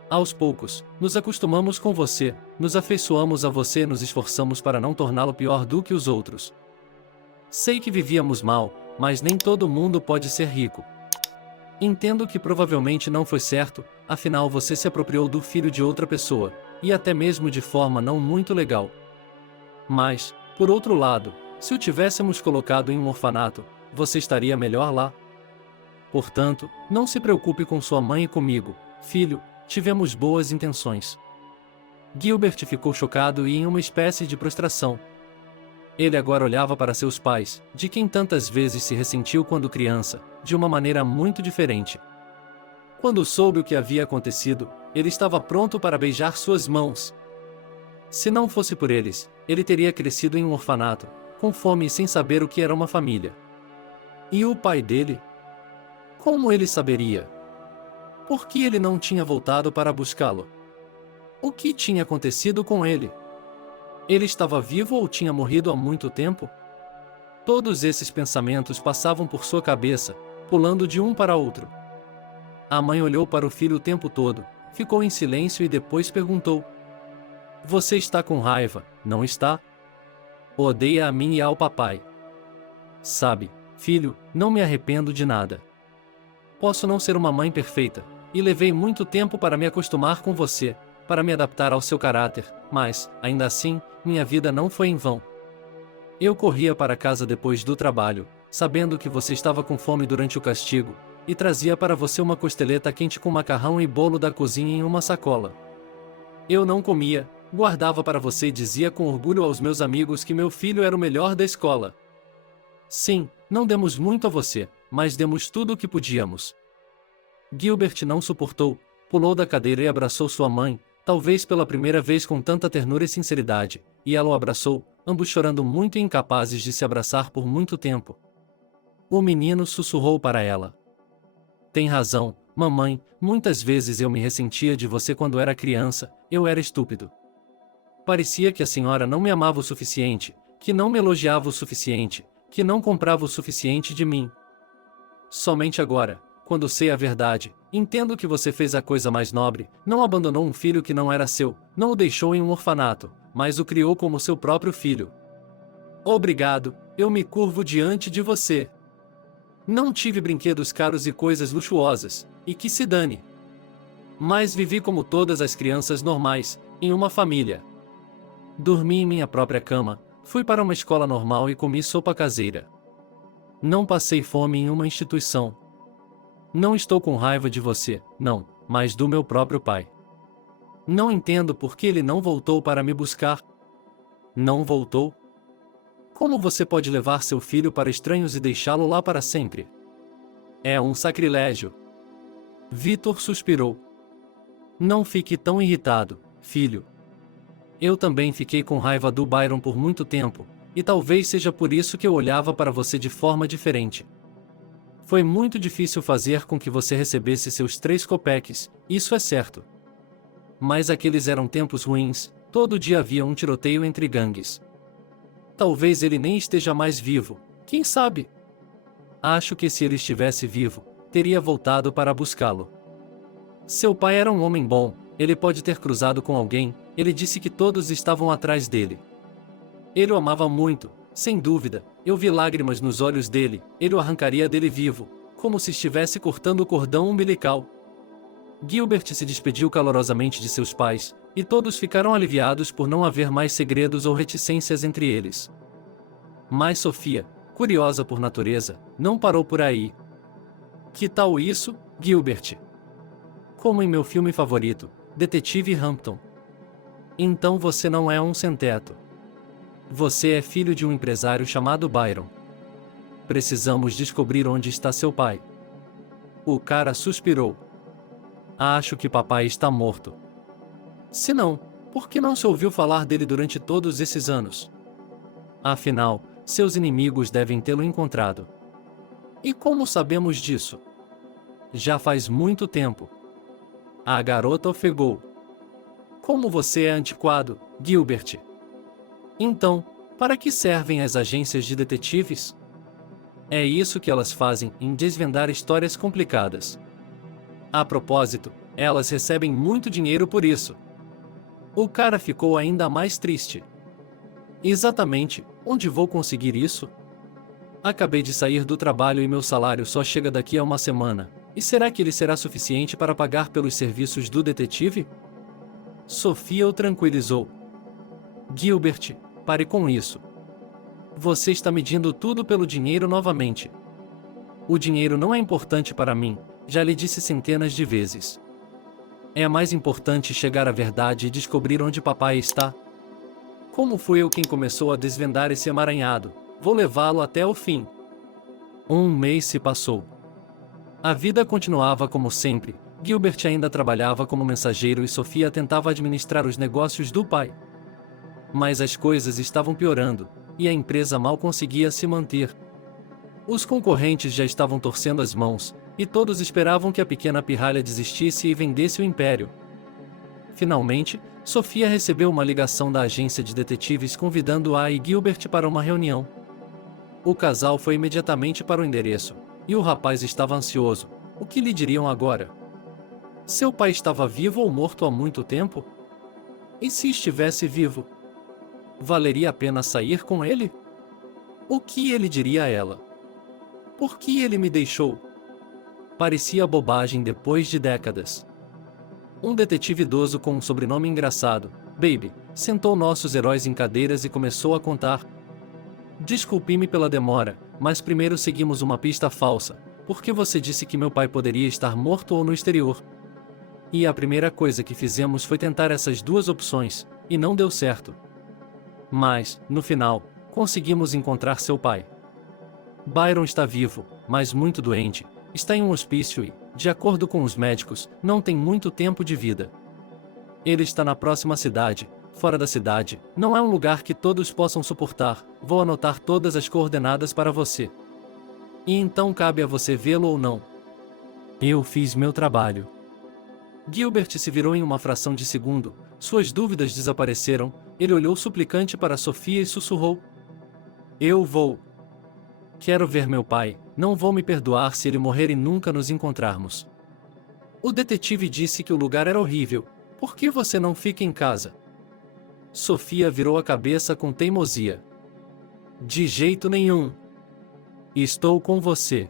Aos poucos, nos acostumamos com você, nos afeiçoamos a você e nos esforçamos para não torná-lo pior do que os outros. Sei que vivíamos mal, mas nem todo mundo pode ser rico. Entendo que provavelmente não foi certo, afinal você se apropriou do filho de outra pessoa, e até mesmo de forma não muito legal. Mas, por outro lado, se o tivéssemos colocado em um orfanato, você estaria melhor lá. Portanto, não se preocupe com sua mãe e comigo, filho, tivemos boas intenções. Gilbert ficou chocado e em uma espécie de prostração. Ele agora olhava para seus pais, de quem tantas vezes se ressentiu quando criança, de uma maneira muito diferente. Quando soube o que havia acontecido, ele estava pronto para beijar suas mãos. Se não fosse por eles, ele teria crescido em um orfanato, com fome e sem saber o que era uma família. E o pai dele? Como ele saberia? Por que ele não tinha voltado para buscá-lo? O que tinha acontecido com ele? Ele estava vivo ou tinha morrido há muito tempo? Todos esses pensamentos passavam por sua cabeça, pulando de um para outro. A mãe olhou para o filho o tempo todo, ficou em silêncio e depois perguntou: Você está com raiva, não está? Odeia a mim e ao papai. Sabe, filho, não me arrependo de nada. Posso não ser uma mãe perfeita, E levei muito tempo para me acostumar com você, para me adaptar ao seu caráter, mas, ainda assim, minha vida não foi em vão. Eu corria para casa depois do trabalho, sabendo que você estava com fome durante o castigo, e trazia para você uma costeleta quente com macarrão e bolo da cozinha em uma sacola. Eu não comia, guardava para você e dizia com orgulho aos meus amigos que meu filho era o melhor da escola. Sim, não demos muito a você, mas demos tudo o que podíamos. Gilbert não suportou, pulou da cadeira e abraçou sua mãe, talvez pela primeira vez com tanta ternura e sinceridade, e ela o abraçou, ambos chorando muito e incapazes de se abraçar por muito tempo. O menino sussurrou para ela. Tem razão, mamãe, muitas vezes eu me ressentia de você quando era criança, eu era estúpido. Parecia que a senhora não me amava o suficiente, que não me elogiava o suficiente, que não comprava o suficiente de mim. Somente agora, quando sei a verdade, entendo que você fez a coisa mais nobre, não abandonou um filho que não era seu, não o deixou em um orfanato, mas o criou como seu próprio filho. Obrigado, eu me curvo diante de você. Não tive brinquedos caros e coisas luxuosas, e que se dane. Mas vivi como todas as crianças normais, em uma família. Dormi em minha própria cama, fui para uma escola normal e comi sopa caseira. Não passei fome em uma instituição. Não estou com raiva de você, não, mas do meu próprio pai. Não entendo por que ele não voltou para me buscar. Não voltou? Como você pode levar seu filho para estranhos e deixá-lo lá para sempre? É um sacrilégio. Vitor suspirou. Não fique tão irritado, filho. Eu também fiquei com raiva do Byron por muito tempo, e talvez seja por isso que eu olhava para você de forma diferente. Foi muito difícil fazer com que você recebesse seus 3 copeques, isso é certo. Mas aqueles eram tempos ruins, todo dia havia um tiroteio entre gangues. Talvez ele nem esteja mais vivo, quem sabe? Acho que se ele estivesse vivo, teria voltado para buscá-lo. Seu pai era um homem bom, ele pode ter cruzado com alguém, ele disse que todos estavam atrás dele. Ele o amava muito, sem dúvida, eu vi lágrimas nos olhos dele, ele o arrancaria dele vivo, como se estivesse cortando o cordão umbilical. Gilbert se despediu calorosamente de seus pais, e todos ficaram aliviados por não haver mais segredos ou reticências entre eles. Mas Sofia, curiosa por natureza, não parou por aí. Que tal isso, Gilbert? Como em meu filme favorito, Detetive Hampton. Então você não é um sem-teto. Você é filho de um empresário chamado Byron. Precisamos descobrir onde está seu pai. O cara suspirou. Acho que papai está morto. Se não, por que não se ouviu falar dele durante todos esses anos? Afinal, seus inimigos devem tê-lo encontrado. E como sabemos disso? Já faz muito tempo. A garota ofegou. Como você é antiquado, Gilbert. Então, para que servem as agências de detetives? É isso que elas fazem, em desvendar histórias complicadas. A propósito, elas recebem muito dinheiro por isso. O cara ficou ainda mais triste. Exatamente, onde vou conseguir isso? Acabei de sair do trabalho e meu salário só chega daqui a uma semana. E será que ele será suficiente para pagar pelos serviços do detetive? Sofia o tranquilizou. Gilbert, pare com isso. Você está medindo tudo pelo dinheiro novamente. O dinheiro não é importante para mim, já lhe disse centenas de vezes. É mais importante chegar à verdade e descobrir onde papai está. Como fui eu quem começou a desvendar esse emaranhado, vou levá-lo até o fim. Um mês se passou. A vida continuava como sempre, Gilbert ainda trabalhava como mensageiro e Sofia tentava administrar os negócios do pai. Mas as coisas estavam piorando, e a empresa mal conseguia se manter. Os concorrentes já estavam torcendo as mãos, e todos esperavam que a pequena pirralha desistisse e vendesse o império. Finalmente, Sofia recebeu uma ligação da agência de detetives convidando-a e Gilbert para uma reunião. O casal foi imediatamente para o endereço, e o rapaz estava ansioso. O que lhe diriam agora? Seu pai estava vivo ou morto há muito tempo? E se estivesse vivo? Valeria a pena sair com ele? O que ele diria a ela? Por que ele me deixou? Parecia bobagem depois de décadas. Um detetive idoso com um sobrenome engraçado, Baby, sentou nossos heróis em cadeiras e começou a contar. Desculpe-me pela demora, mas primeiro seguimos uma pista falsa, porque você disse que meu pai poderia estar morto ou no exterior. E a primeira coisa que fizemos foi tentar essas duas opções, e não deu certo. Mas, no final, conseguimos encontrar seu pai. Byron está vivo, mas muito doente, está em um hospício e, de acordo com os médicos, não tem muito tempo de vida. Ele está na próxima cidade, fora da cidade, não é um lugar que todos possam suportar, vou anotar todas as coordenadas para você. E então cabe a você vê-lo ou não. Eu fiz meu trabalho. Gilbert se virou em uma fração de segundo, suas dúvidas desapareceram, ele olhou suplicante para Sofia e sussurrou. Eu vou. Quero ver meu pai, não vou me perdoar se ele morrer e nunca nos encontrarmos. O detetive disse que o lugar era horrível, por que você não fica em casa? Sofia virou a cabeça com teimosia. De jeito nenhum. Estou com você.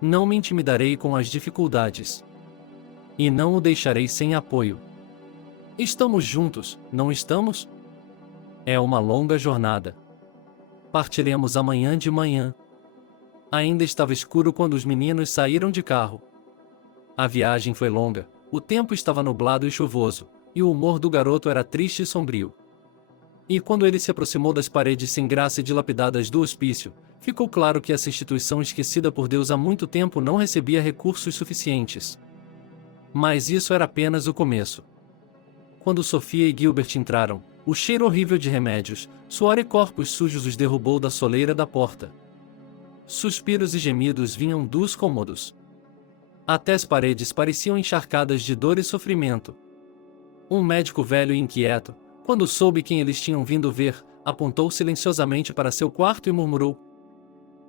Não me intimidarei com as dificuldades. E não o deixarei sem apoio. Estamos juntos, não estamos? É uma longa jornada. Partiremos amanhã de manhã. Ainda estava escuro quando os meninos saíram de carro. A viagem foi longa, o tempo estava nublado e chuvoso, e o humor do garoto era triste e sombrio. E quando ele se aproximou das paredes sem graça e dilapidadas do hospício, ficou claro que essa instituição esquecida por Deus há muito tempo não recebia recursos suficientes. Mas isso era apenas o começo. Quando Sofia e Gilbert entraram, o cheiro horrível de remédios, suor e corpos sujos os derrubou da soleira da porta. Suspiros e gemidos vinham dos cômodos. Até as paredes pareciam encharcadas de dor e sofrimento. Um médico velho e inquieto, quando soube quem eles tinham vindo ver, apontou silenciosamente para seu quarto e murmurou.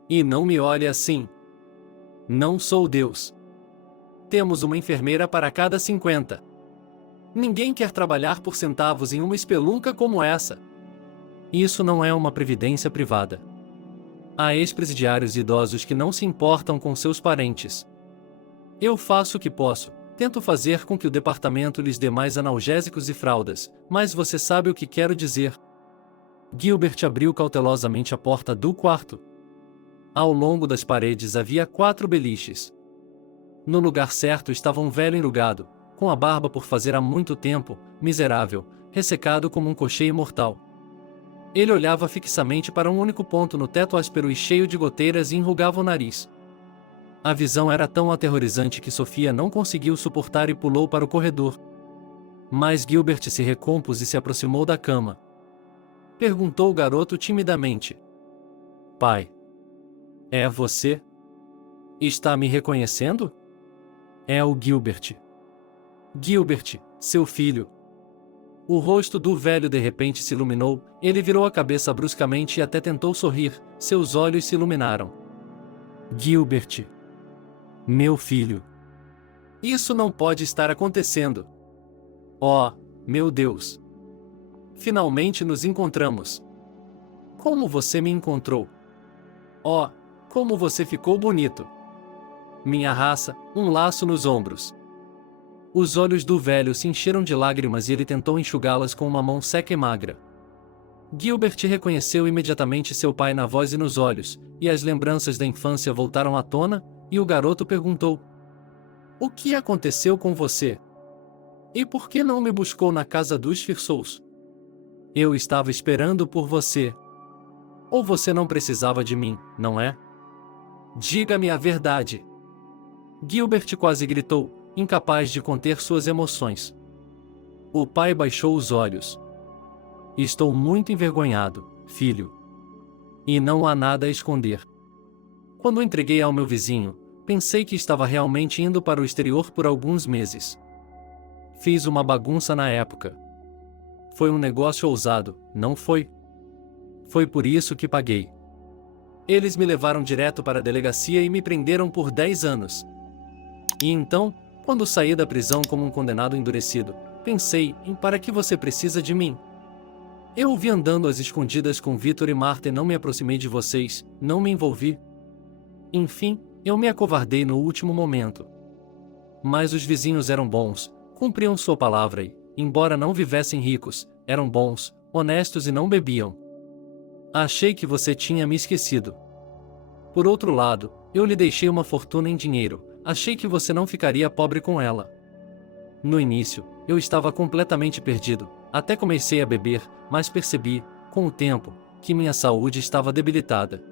E não me olhe assim. Não sou Deus. Temos uma enfermeira para cada 50. Ninguém quer trabalhar por centavos em uma espelunca como essa. Isso não é uma previdência privada. Há ex-presidiários idosos que não se importam com seus parentes. Eu faço o que posso, tento fazer com que o departamento lhes dê mais analgésicos e fraldas, mas você sabe o que quero dizer. Gilbert abriu cautelosamente a porta do quarto. Ao longo das paredes havia 4 beliches. No lugar certo estava um velho enrugado, com a barba por fazer há muito tempo, miserável, ressecado como um cocheiro mortal. Ele olhava fixamente para um único ponto no teto áspero e cheio de goteiras e enrugava o nariz. A visão era tão aterrorizante que Sofia não conseguiu suportar e pulou para o corredor. Mas Gilbert se recompôs e se aproximou da cama. Perguntou o garoto timidamente. Pai. É você? Está me reconhecendo? É o Gilbert. Gilbert, seu filho. O rosto do velho de repente se iluminou, ele virou a cabeça bruscamente e até tentou sorrir, seus olhos se iluminaram. Gilbert. Meu filho. Isso não pode estar acontecendo. Oh, meu Deus. Finalmente nos encontramos. Como você me encontrou? Oh, como você ficou bonito. Minha raça, um laço nos ombros. Os olhos do velho se encheram de lágrimas e ele tentou enxugá-las com uma mão seca e magra. Gilbert reconheceu imediatamente seu pai na voz e nos olhos, e as lembranças da infância voltaram à tona, e o garoto perguntou: O que aconteceu com você? E por que não me buscou na casa dos Firsous? Eu estava esperando por você. Ou você não precisava de mim, não é? Diga-me a verdade. Gilbert quase gritou, incapaz de conter suas emoções. O pai baixou os olhos. Estou muito envergonhado, filho. E não há nada a esconder. Quando entreguei ao meu vizinho, pensei que estava realmente indo para o exterior por alguns meses. Fiz uma bagunça na época. Foi um negócio ousado, não foi? Foi por isso que paguei. Eles me levaram direto para a delegacia e me prenderam por 10 anos. E então, quando saí da prisão como um condenado endurecido, pensei em para que você precisa de mim. Eu o vi andando às escondidas com Victor e Marta e não me aproximei de vocês, não me envolvi. Enfim, Eu me acovardei no último momento. Mas os vizinhos eram bons, cumpriam sua palavra e, embora não vivessem ricos, eram bons, honestos e não bebiam. Achei que você tinha me esquecido. Por outro lado, eu lhe deixei uma fortuna em dinheiro, achei que você não ficaria pobre com ela. No início, eu estava completamente perdido, até comecei a beber, mas percebi, com o tempo, que minha saúde estava debilitada.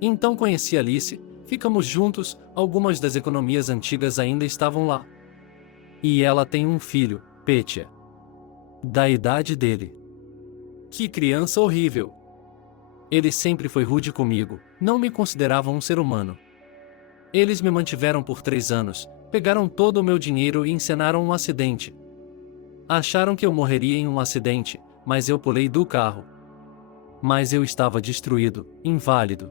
Então conheci Alice, ficamos juntos, algumas das economias antigas ainda estavam lá. E ela tem um filho, Petya. Da idade dele. Que criança horrível! Ele sempre foi rude comigo, não me considerava um ser humano. Eles me mantiveram por 3 anos, pegaram todo o meu dinheiro e encenaram um acidente. Acharam que eu morreria em um acidente, mas eu pulei do carro. Mas eu estava destruído, inválido.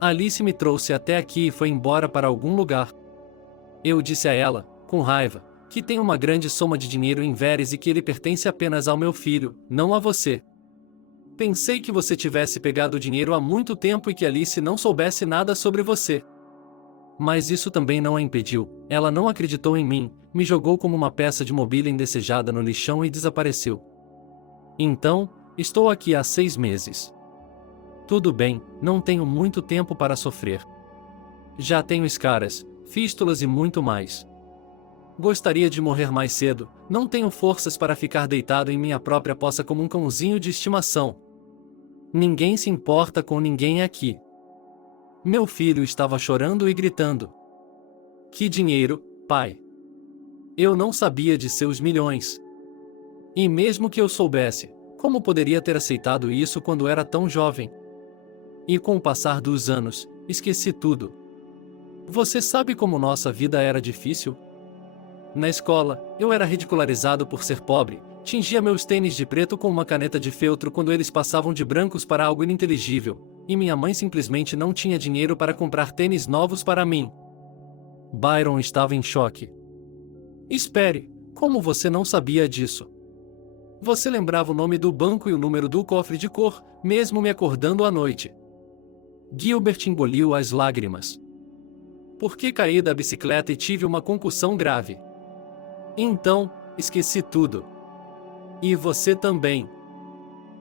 Alice me trouxe até aqui e foi embora para algum lugar. Eu disse a ela, com raiva, que tem uma grande soma de dinheiro em Veres e que ele pertence apenas ao meu filho, não a você. Pensei que você tivesse pegado o dinheiro há muito tempo e que Alice não soubesse nada sobre você. Mas isso também não a impediu, ela não acreditou em mim, me jogou como uma peça de mobília indesejada no lixão e desapareceu. Então, estou aqui há 6 meses. Tudo bem, não tenho muito tempo para sofrer. Já tenho escaras, fístulas e muito mais. Gostaria de morrer mais cedo, não tenho forças para ficar deitado em minha própria poça como um cãozinho de estimação. Ninguém se importa com ninguém aqui. Meu filho estava chorando e gritando. Que dinheiro, pai! Eu não sabia de seus milhões. E mesmo que eu soubesse, como poderia ter aceitado isso quando era tão jovem? E com o passar dos anos, esqueci tudo. Você sabe como nossa vida era difícil? Na escola, eu era ridicularizado por ser pobre, tingia meus tênis de preto com uma caneta de feltro quando eles passavam de brancos para algo ininteligível, e minha mãe simplesmente não tinha dinheiro para comprar tênis novos para mim. Byron estava em choque. Espere, como você não sabia disso? Você lembrava o nome do banco e o número do cofre de cor, mesmo me acordando à noite. Gilbert engoliu as lágrimas. Porque caí da bicicleta e tive uma concussão grave. Então, esqueci tudo. E você também.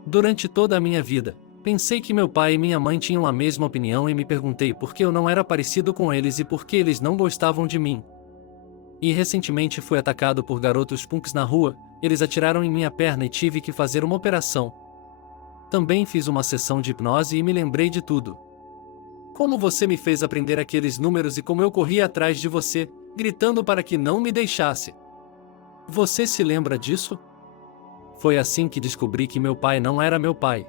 Durante toda a minha vida, pensei que meu pai e minha mãe tinham a mesma opinião e me perguntei por que eu não era parecido com eles e por que eles não gostavam de mim. E recentemente fui atacado por garotos punks na rua, eles atiraram em minha perna e tive que fazer uma operação. Também fiz uma sessão de hipnose e me lembrei de tudo. Como você me fez aprender aqueles números e como eu corri atrás de você, gritando para que não me deixasse. Você se lembra disso? Foi assim que descobri que meu pai não era meu pai.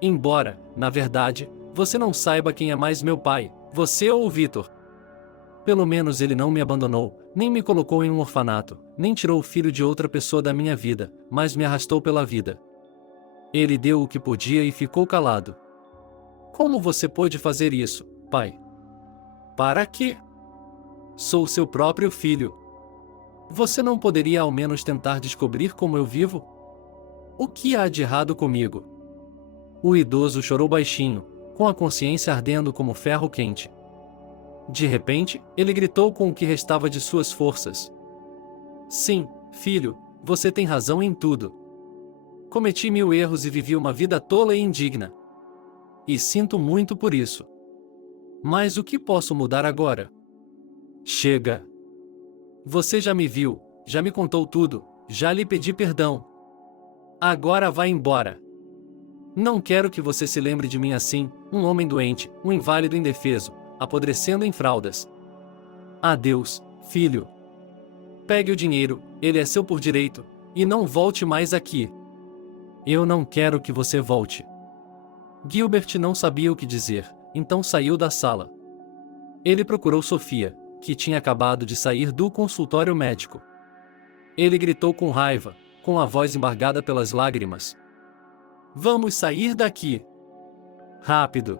Embora, na verdade, você não saiba quem é mais meu pai, você ou o Victor. Pelo menos ele não me abandonou, nem me colocou em um orfanato, nem tirou o filho de outra pessoa da minha vida, mas me arrastou pela vida. Ele deu o que podia e ficou calado. Como você pôde fazer isso, pai? Para quê? Sou seu próprio filho. Você não poderia ao menos tentar descobrir como eu vivo? O que há de errado comigo? O idoso chorou baixinho, com a consciência ardendo como ferro quente. De repente, ele gritou com o que restava de suas forças. Sim, filho, você tem razão em tudo. Cometi 1000 erros e vivi uma vida tola e indigna. E sinto muito por isso. Mas o que posso mudar agora? Chega! Você já me viu, já me contou tudo, já lhe pedi perdão. Agora vá embora. Não quero que você se lembre de mim assim, um homem doente, um inválido indefeso, apodrecendo em fraldas. Adeus, filho. Pegue o dinheiro, ele é seu por direito, e não volte mais aqui. Eu não quero que você volte. Gilbert não sabia o que dizer, então saiu da sala. Ele procurou Sofia, que tinha acabado de sair do consultório médico. Ele gritou com raiva, com a voz embargada pelas lágrimas. Vamos sair daqui! Rápido!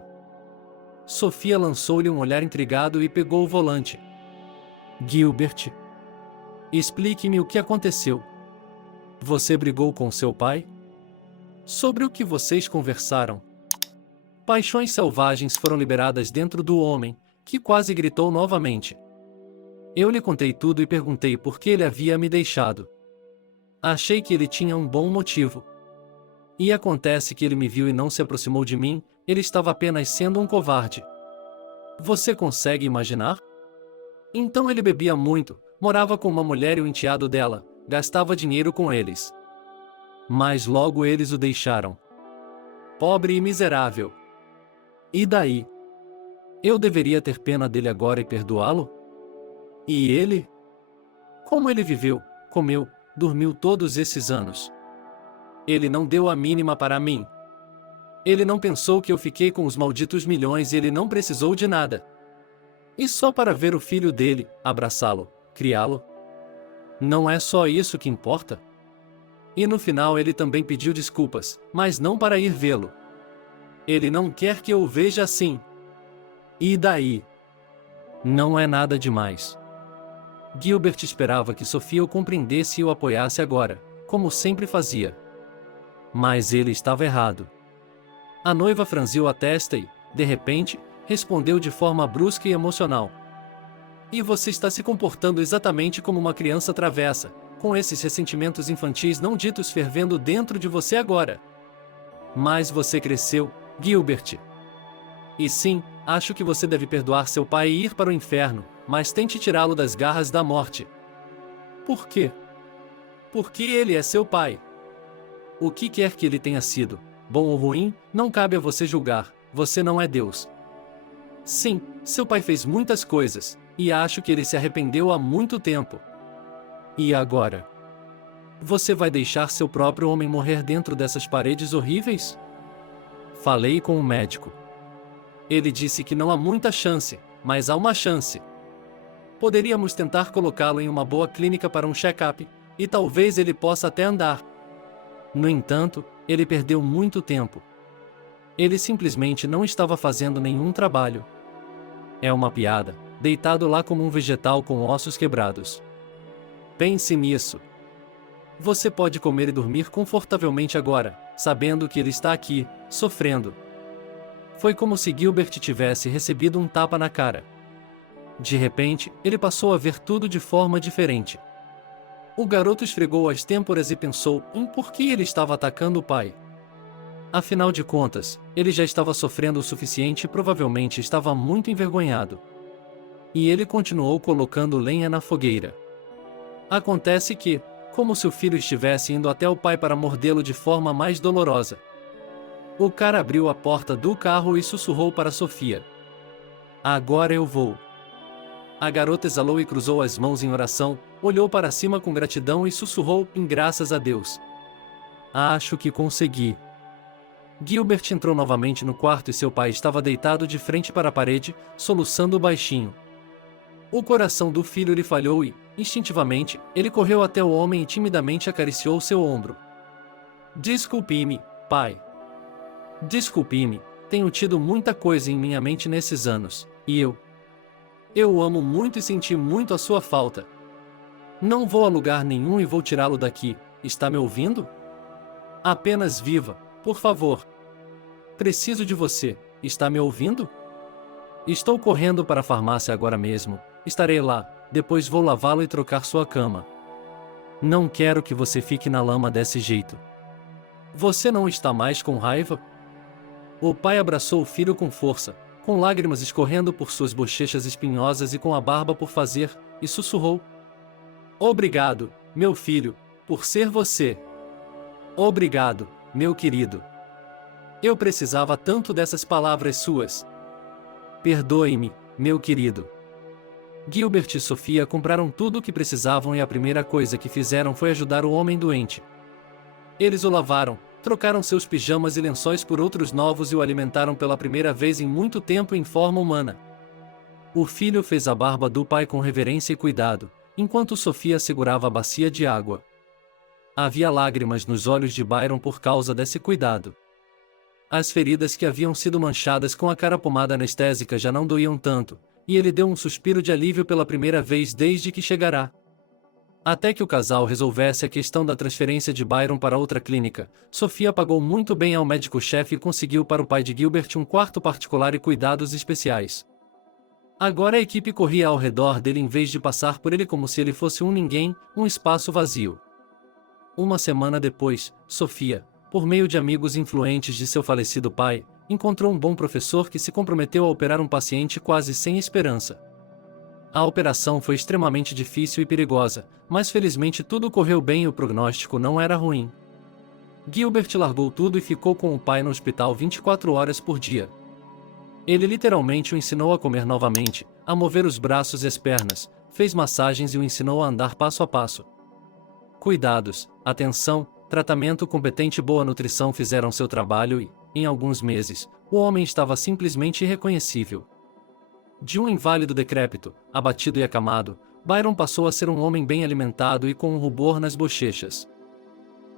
Sofia lançou-lhe um olhar intrigado e pegou o volante. Gilbert, explique-me o que aconteceu. Você brigou com seu pai? Sobre o que vocês conversaram? Paixões selvagens foram liberadas dentro do homem, que quase gritou novamente. Eu lhe contei tudo e perguntei por que ele havia me deixado. Achei que ele tinha um bom motivo. E acontece que ele me viu e não se aproximou de mim, ele estava apenas sendo um covarde. Você consegue imaginar? Então ele bebia muito, morava com uma mulher e o enteado dela, gastava dinheiro com eles. Mas logo eles o deixaram. Pobre e miserável. E daí? Eu deveria ter pena dele agora e perdoá-lo? E ele? Como ele viveu, comeu, dormiu todos esses anos? Ele não deu a mínima para mim. Ele não pensou que eu fiquei com os malditos milhões e ele não precisou de nada. E só para ver o filho dele, abraçá-lo, criá-lo? Não é só isso que importa? E no final ele também pediu desculpas, mas não para ir vê-lo. Ele não quer que eu o veja assim. E daí? Não é nada demais. Gilbert esperava que Sofia o compreendesse e o apoiasse agora, como sempre fazia. Mas ele estava errado. A noiva franziu a testa e, de repente, respondeu de forma brusca e emocional. E você está se comportando exatamente como uma criança travessa, com esses ressentimentos infantis não ditos fervendo dentro de você agora. Mas você cresceu, Gilbert. E sim, acho que você deve perdoar seu pai e ir para o inferno, mas tente tirá-lo das garras da morte. Por quê? Porque ele é seu pai. O que quer que ele tenha sido, bom ou ruim, não cabe a você julgar, você não é Deus. Sim, seu pai fez muitas coisas, e acho que ele se arrependeu há muito tempo. E agora? Você vai deixar seu próprio homem morrer dentro dessas paredes horríveis? Falei com o médico. Ele disse que não há muita chance, mas há uma chance. Poderíamos tentar colocá-lo em uma boa clínica para um check-up, e talvez ele possa até andar. No entanto, ele perdeu muito tempo. Ele simplesmente não estava fazendo nenhum trabalho. É uma piada, deitado lá como um vegetal com ossos quebrados. Pense nisso. Você pode comer e dormir confortavelmente agora, sabendo que ele está aqui, sofrendo. Foi como se Gilbert tivesse recebido um tapa na cara. De repente, ele passou a ver tudo de forma diferente. O garoto esfregou as têmporas e pensou em por que ele estava atacando o pai. Afinal de contas, ele já estava sofrendo o suficiente e provavelmente estava muito envergonhado. E ele continuou colocando lenha na fogueira. Acontece que, como se o filho estivesse indo até o pai para mordê-lo de forma mais dolorosa. O cara abriu a porta do carro e sussurrou para Sofia. Agora eu vou. A garota exalou e cruzou as mãos em oração, olhou para cima com gratidão e sussurrou, graças a Deus. Acho que consegui. Gilbert entrou novamente no quarto e seu pai estava deitado de frente para a parede, soluçando baixinho. O coração do filho lhe falhou e, instintivamente, ele correu até o homem e timidamente acariciou seu ombro. Desculpe-me, pai. Desculpe-me, tenho tido muita coisa em minha mente nesses anos, e eu o amo muito e senti muito a sua falta. Não vou a lugar nenhum e vou tirá-lo daqui, está me ouvindo? Apenas viva, por favor. Preciso de você, está me ouvindo? Estou correndo para a farmácia agora mesmo, estarei lá, depois vou lavá-lo e trocar sua cama. Não quero que você fique na lama desse jeito. Você não está mais com raiva? O pai abraçou o filho com força, com lágrimas escorrendo por suas bochechas espinhosas e com a barba por fazer, e sussurrou. Obrigado, meu filho, por ser você. Obrigado, meu querido. Eu precisava tanto dessas palavras suas. Perdoe-me, meu querido. Gilbert e Sofia compraram tudo o que precisavam e a primeira coisa que fizeram foi ajudar o homem doente. Eles o lavaram, trocaram seus pijamas e lençóis por outros novos e o alimentaram pela primeira vez em muito tempo em forma humana. O filho fez a barba do pai com reverência e cuidado, enquanto Sofia segurava a bacia de água. Havia lágrimas nos olhos de Byron por causa desse cuidado. As feridas que haviam sido manchadas com a cara pomada anestésica já não doíam tanto, e ele deu um suspiro de alívio pela primeira vez desde que chegará. Até que o casal resolvesse a questão da transferência de Byron para outra clínica, Sofia pagou muito bem ao médico-chefe e conseguiu para o pai de Gilbert um quarto particular e cuidados especiais. Agora a equipe corria ao redor dele em vez de passar por ele como se ele fosse um ninguém, um espaço vazio. Uma semana depois, Sofia, por meio de amigos influentes de seu falecido pai, encontrou um bom professor que se comprometeu a operar um paciente quase sem esperança. A operação foi extremamente difícil e perigosa, mas felizmente tudo correu bem e o prognóstico não era ruim. Gilbert largou tudo e ficou com o pai no hospital 24 horas por dia. Ele literalmente o ensinou a comer novamente, a mover os braços e as pernas, fez massagens e o ensinou a andar passo a passo. Cuidados, atenção, tratamento competente e boa nutrição fizeram seu trabalho e, em alguns meses, o homem estava simplesmente irreconhecível. De um inválido decrépito, abatido e acamado, Byron passou a ser um homem bem alimentado e com um rubor nas bochechas.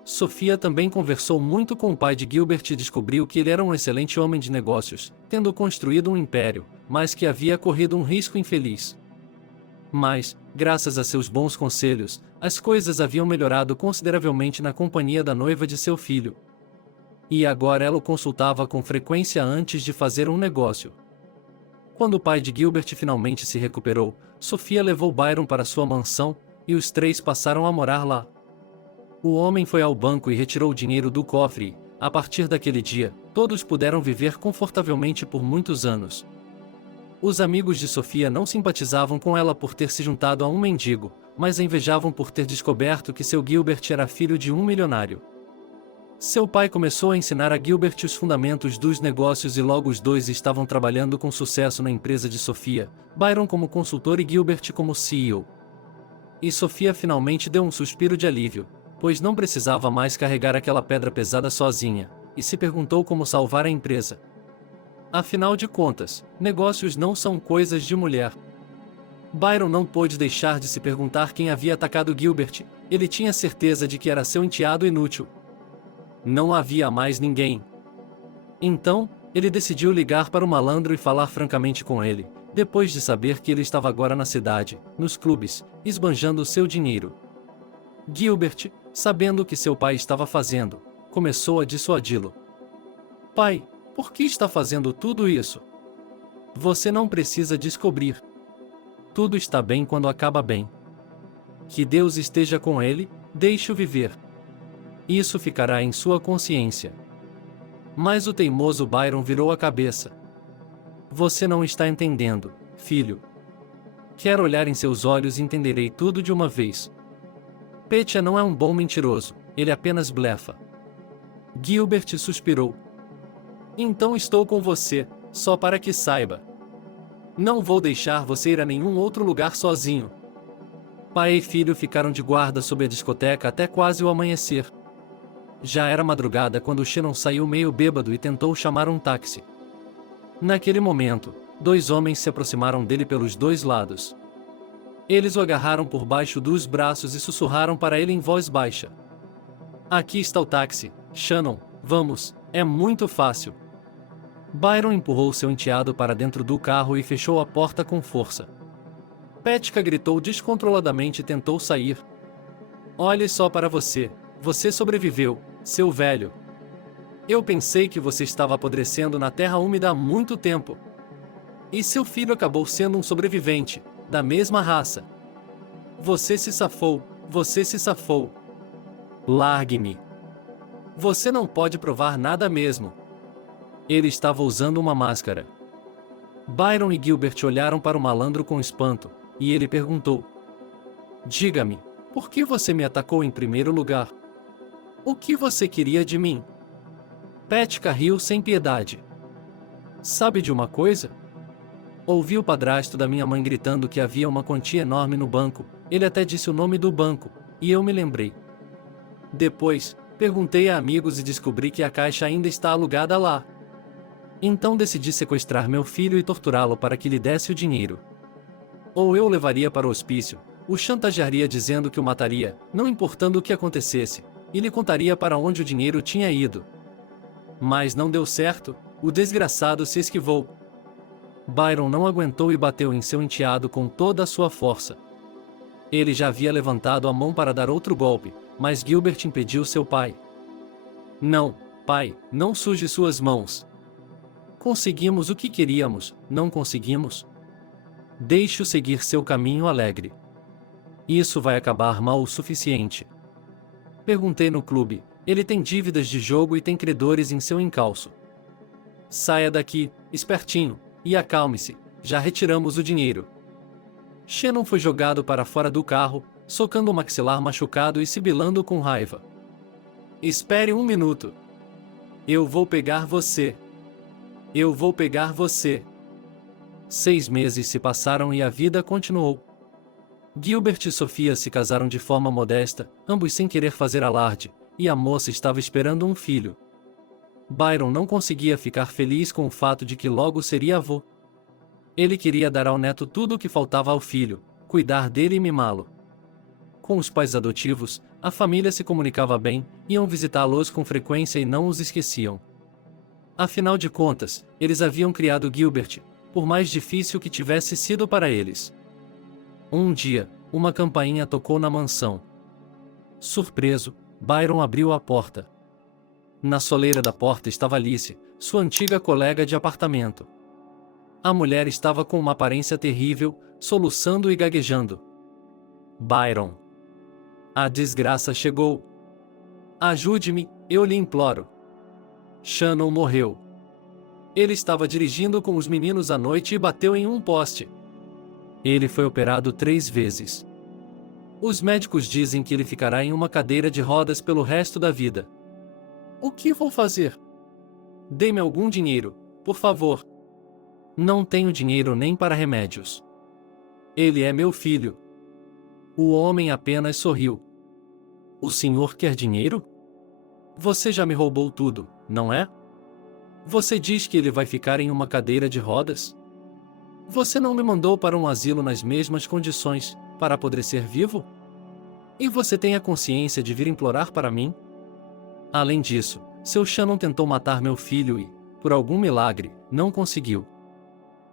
Sofia também conversou muito com o pai de Gilbert e descobriu que ele era um excelente homem de negócios, tendo construído um império, mas que havia corrido um risco infeliz. Mas, graças a seus bons conselhos, as coisas haviam melhorado consideravelmente na companhia da noiva de seu filho. E agora ela o consultava com frequência antes de fazer um negócio. Quando o pai de Gilbert finalmente se recuperou, Sofia levou Byron para sua mansão, e os três passaram a morar lá. O homem foi ao banco e retirou o dinheiro do cofre e, a partir daquele dia, todos puderam viver confortavelmente por muitos anos. Os amigos de Sofia não simpatizavam com ela por ter se juntado a um mendigo, mas a invejavam por ter descoberto que seu Gilbert era filho de um milionário. Seu pai começou a ensinar a Gilbert os fundamentos dos negócios e logo os dois estavam trabalhando com sucesso na empresa de Sofia, Byron como consultor e Gilbert como CEO. E Sofia finalmente deu um suspiro de alívio, pois não precisava mais carregar aquela pedra pesada sozinha, e se perguntou como salvar a empresa. Afinal de contas, negócios não são coisas de mulher. Byron não pôde deixar de se perguntar quem havia atacado Gilbert, ele tinha certeza de que era seu enteado inútil. Não havia mais ninguém. Então, ele decidiu ligar para o malandro e falar francamente com ele, depois de saber que ele estava agora na cidade, nos clubes, esbanjando seu dinheiro. Gilbert, sabendo o que seu pai estava fazendo, começou a dissuadi-lo. Pai, por que está fazendo tudo isso? Você não precisa descobrir. Tudo está bem quando acaba bem. Que Deus esteja com ele, deixe-o viver. Isso ficará em sua consciência. Mas o teimoso Byron virou a cabeça. Você não está entendendo, filho. Quero olhar em seus olhos e entenderei tudo de uma vez. Petya não é um bom mentiroso, ele apenas blefa. Gilbert suspirou. Então estou com você, só para que saiba. Não vou deixar você ir a nenhum outro lugar sozinho. Pai e filho ficaram de guarda sob a discoteca até quase o amanhecer. Já era madrugada quando Shannon saiu meio bêbado e tentou chamar um táxi. Naquele momento, dois homens se aproximaram dele pelos dois lados. Eles o agarraram por baixo dos braços e sussurraram para ele em voz baixa. Aqui está o táxi, Shannon, vamos, é muito fácil. Byron empurrou seu enteado para dentro do carro e fechou a porta com força. Petya gritou descontroladamente e tentou sair. Olhe só para você, você sobreviveu, seu velho. Eu pensei que você estava apodrecendo na terra úmida há muito tempo. E seu filho acabou sendo um sobrevivente, da mesma raça. Você se safou, você se safou. Largue-me. Você não pode provar nada mesmo. Ele estava usando uma máscara. Byron e Gilbert olharam para o malandro com espanto, e ele perguntou. Diga-me, por que você me atacou em primeiro lugar? O que você queria de mim? Petya riu sem piedade. Sabe de uma coisa? Ouvi o padrasto da minha mãe gritando que havia uma quantia enorme no banco, ele até disse o nome do banco, e eu me lembrei. Depois, perguntei a amigos e descobri que a caixa ainda está alugada lá. Então decidi sequestrar meu filho e torturá-lo para que lhe desse o dinheiro. Ou eu o levaria para o hospício, o chantagearia dizendo que o mataria, não importando o que acontecesse, e lhe contaria para onde o dinheiro tinha ido. Mas não deu certo, o desgraçado se esquivou. Byron não aguentou e bateu em seu enteado com toda a sua força. Ele já havia levantado a mão para dar outro golpe, mas Gilbert impediu seu pai. Não, pai, não suje suas mãos. Conseguimos o que queríamos, não conseguimos? Deixe-o seguir seu caminho alegre. Isso vai acabar mal o suficiente. Perguntei no clube, ele tem dívidas de jogo e tem credores em seu encalço. Saia daqui, espertinho, e acalme-se, já retiramos o dinheiro. Shannon foi jogado para fora do carro, socando o maxilar machucado e sibilando com raiva. Espere um minuto. Eu vou pegar você. Eu vou pegar você. 6 meses se passaram e a vida continuou. Gilbert e Sophia se casaram de forma modesta, ambos sem querer fazer alarde, e a moça estava esperando um filho. Byron não conseguia ficar feliz com o fato de que logo seria avô. Ele queria dar ao neto tudo o que faltava ao filho, cuidar dele e mimá-lo. Com os pais adotivos, a família se comunicava bem, iam visitá-los com frequência e não os esqueciam. Afinal de contas, eles haviam criado Gilbert, por mais difícil que tivesse sido para eles. Um dia, uma campainha tocou na mansão. Surpreso, Byron abriu a porta. Na soleira da porta estava Alice, sua antiga colega de apartamento. A mulher estava com uma aparência terrível, soluçando e gaguejando. Byron. A desgraça chegou. Ajude-me, eu lhe imploro. Shannon morreu. Ele estava dirigindo com os meninos à noite e bateu em um poste. Ele foi operado 3 vezes. Os médicos dizem que ele ficará em uma cadeira de rodas pelo resto da vida. O que vou fazer? Dê-me algum dinheiro, por favor. Não tenho dinheiro nem para remédios. Ele é meu filho. O homem apenas sorriu. O senhor quer dinheiro? Você já me roubou tudo, não é? Você diz que ele vai ficar em uma cadeira de rodas? Você não me mandou para um asilo nas mesmas condições, para apodrecer vivo? E você tem a consciência de vir implorar para mim? Além disso, seu Shannon tentou matar meu filho e, por algum milagre, não conseguiu.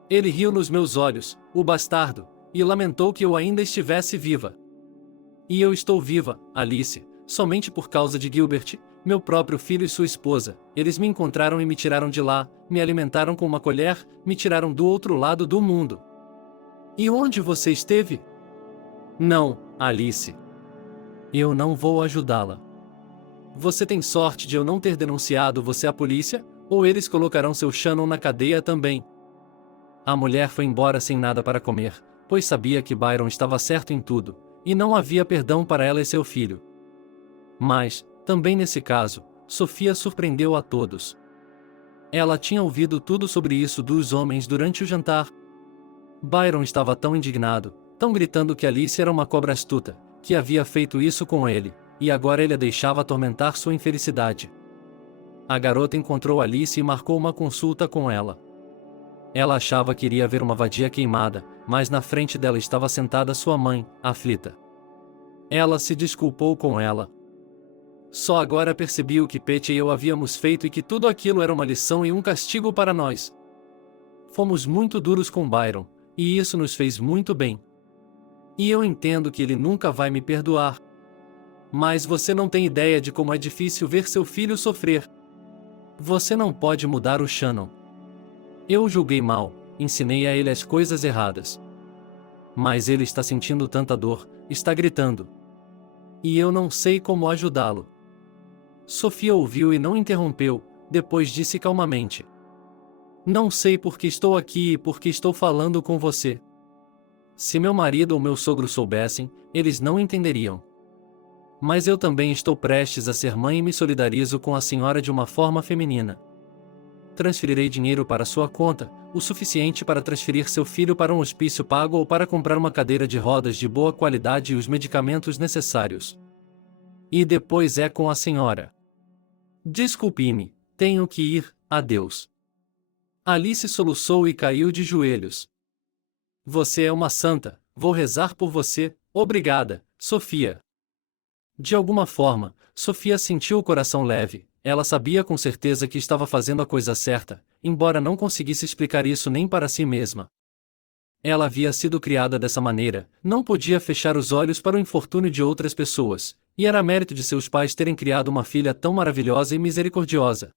Ele riu nos meus olhos, o bastardo, e lamentou que eu ainda estivesse viva. E eu estou viva, Alice, somente por causa de Gilbert, meu próprio filho e sua esposa. Eles me encontraram e me tiraram de lá, me alimentaram com uma colher, me tiraram do outro lado do mundo. E onde você esteve? Não, Alice. Eu não vou ajudá-la. Você tem sorte de eu não ter denunciado você à polícia, ou eles colocarão seu Shannon na cadeia também. A mulher foi embora sem nada para comer, pois sabia que Byron estava certo em tudo, e não havia perdão para ela e seu filho. Mas, também nesse caso, Sophia surpreendeu a todos. Ela tinha ouvido tudo sobre isso dos homens durante o jantar. Byron estava tão indignado, tão gritando que Alice era uma cobra astuta, que havia feito isso com ele, e agora ele a deixava atormentar sua infelicidade. A garota encontrou Alice e marcou uma consulta com ela. Ela achava que iria ver uma vadia queimada, mas na frente dela estava sentada sua mãe, aflita. Ela se desculpou com ela. Só agora percebi o que Pete e eu havíamos feito e que tudo aquilo era uma lição e um castigo para nós. Fomos muito duros com Byron, e isso nos fez muito bem. E eu entendo que ele nunca vai me perdoar. Mas você não tem ideia de como é difícil ver seu filho sofrer. Você não pode mudar o Shannon. Eu o julguei mal, ensinei a ele as coisas erradas. Mas ele está sentindo tanta dor, está gritando. E eu não sei como ajudá-lo. Sophia ouviu e não interrompeu, depois disse calmamente. Não sei por que estou aqui e por que estou falando com você. Se meu marido ou meu sogro soubessem, eles não entenderiam. Mas eu também estou prestes a ser mãe e me solidarizo com a senhora de uma forma feminina. Transferirei dinheiro para sua conta, o suficiente para transferir seu filho para um hospício pago ou para comprar uma cadeira de rodas de boa qualidade e os medicamentos necessários. E depois é com a senhora. Desculpe-me, tenho que ir, adeus. Alice soluçou e caiu de joelhos. Você é uma santa, vou rezar por você, obrigada, Sophia. De alguma forma, Sophia sentiu o coração leve. Ela sabia com certeza que estava fazendo a coisa certa, embora não conseguisse explicar isso nem para si mesma. Ela havia sido criada dessa maneira, não podia fechar os olhos para o infortúnio de outras pessoas, e era mérito de seus pais terem criado uma filha tão maravilhosa e misericordiosa.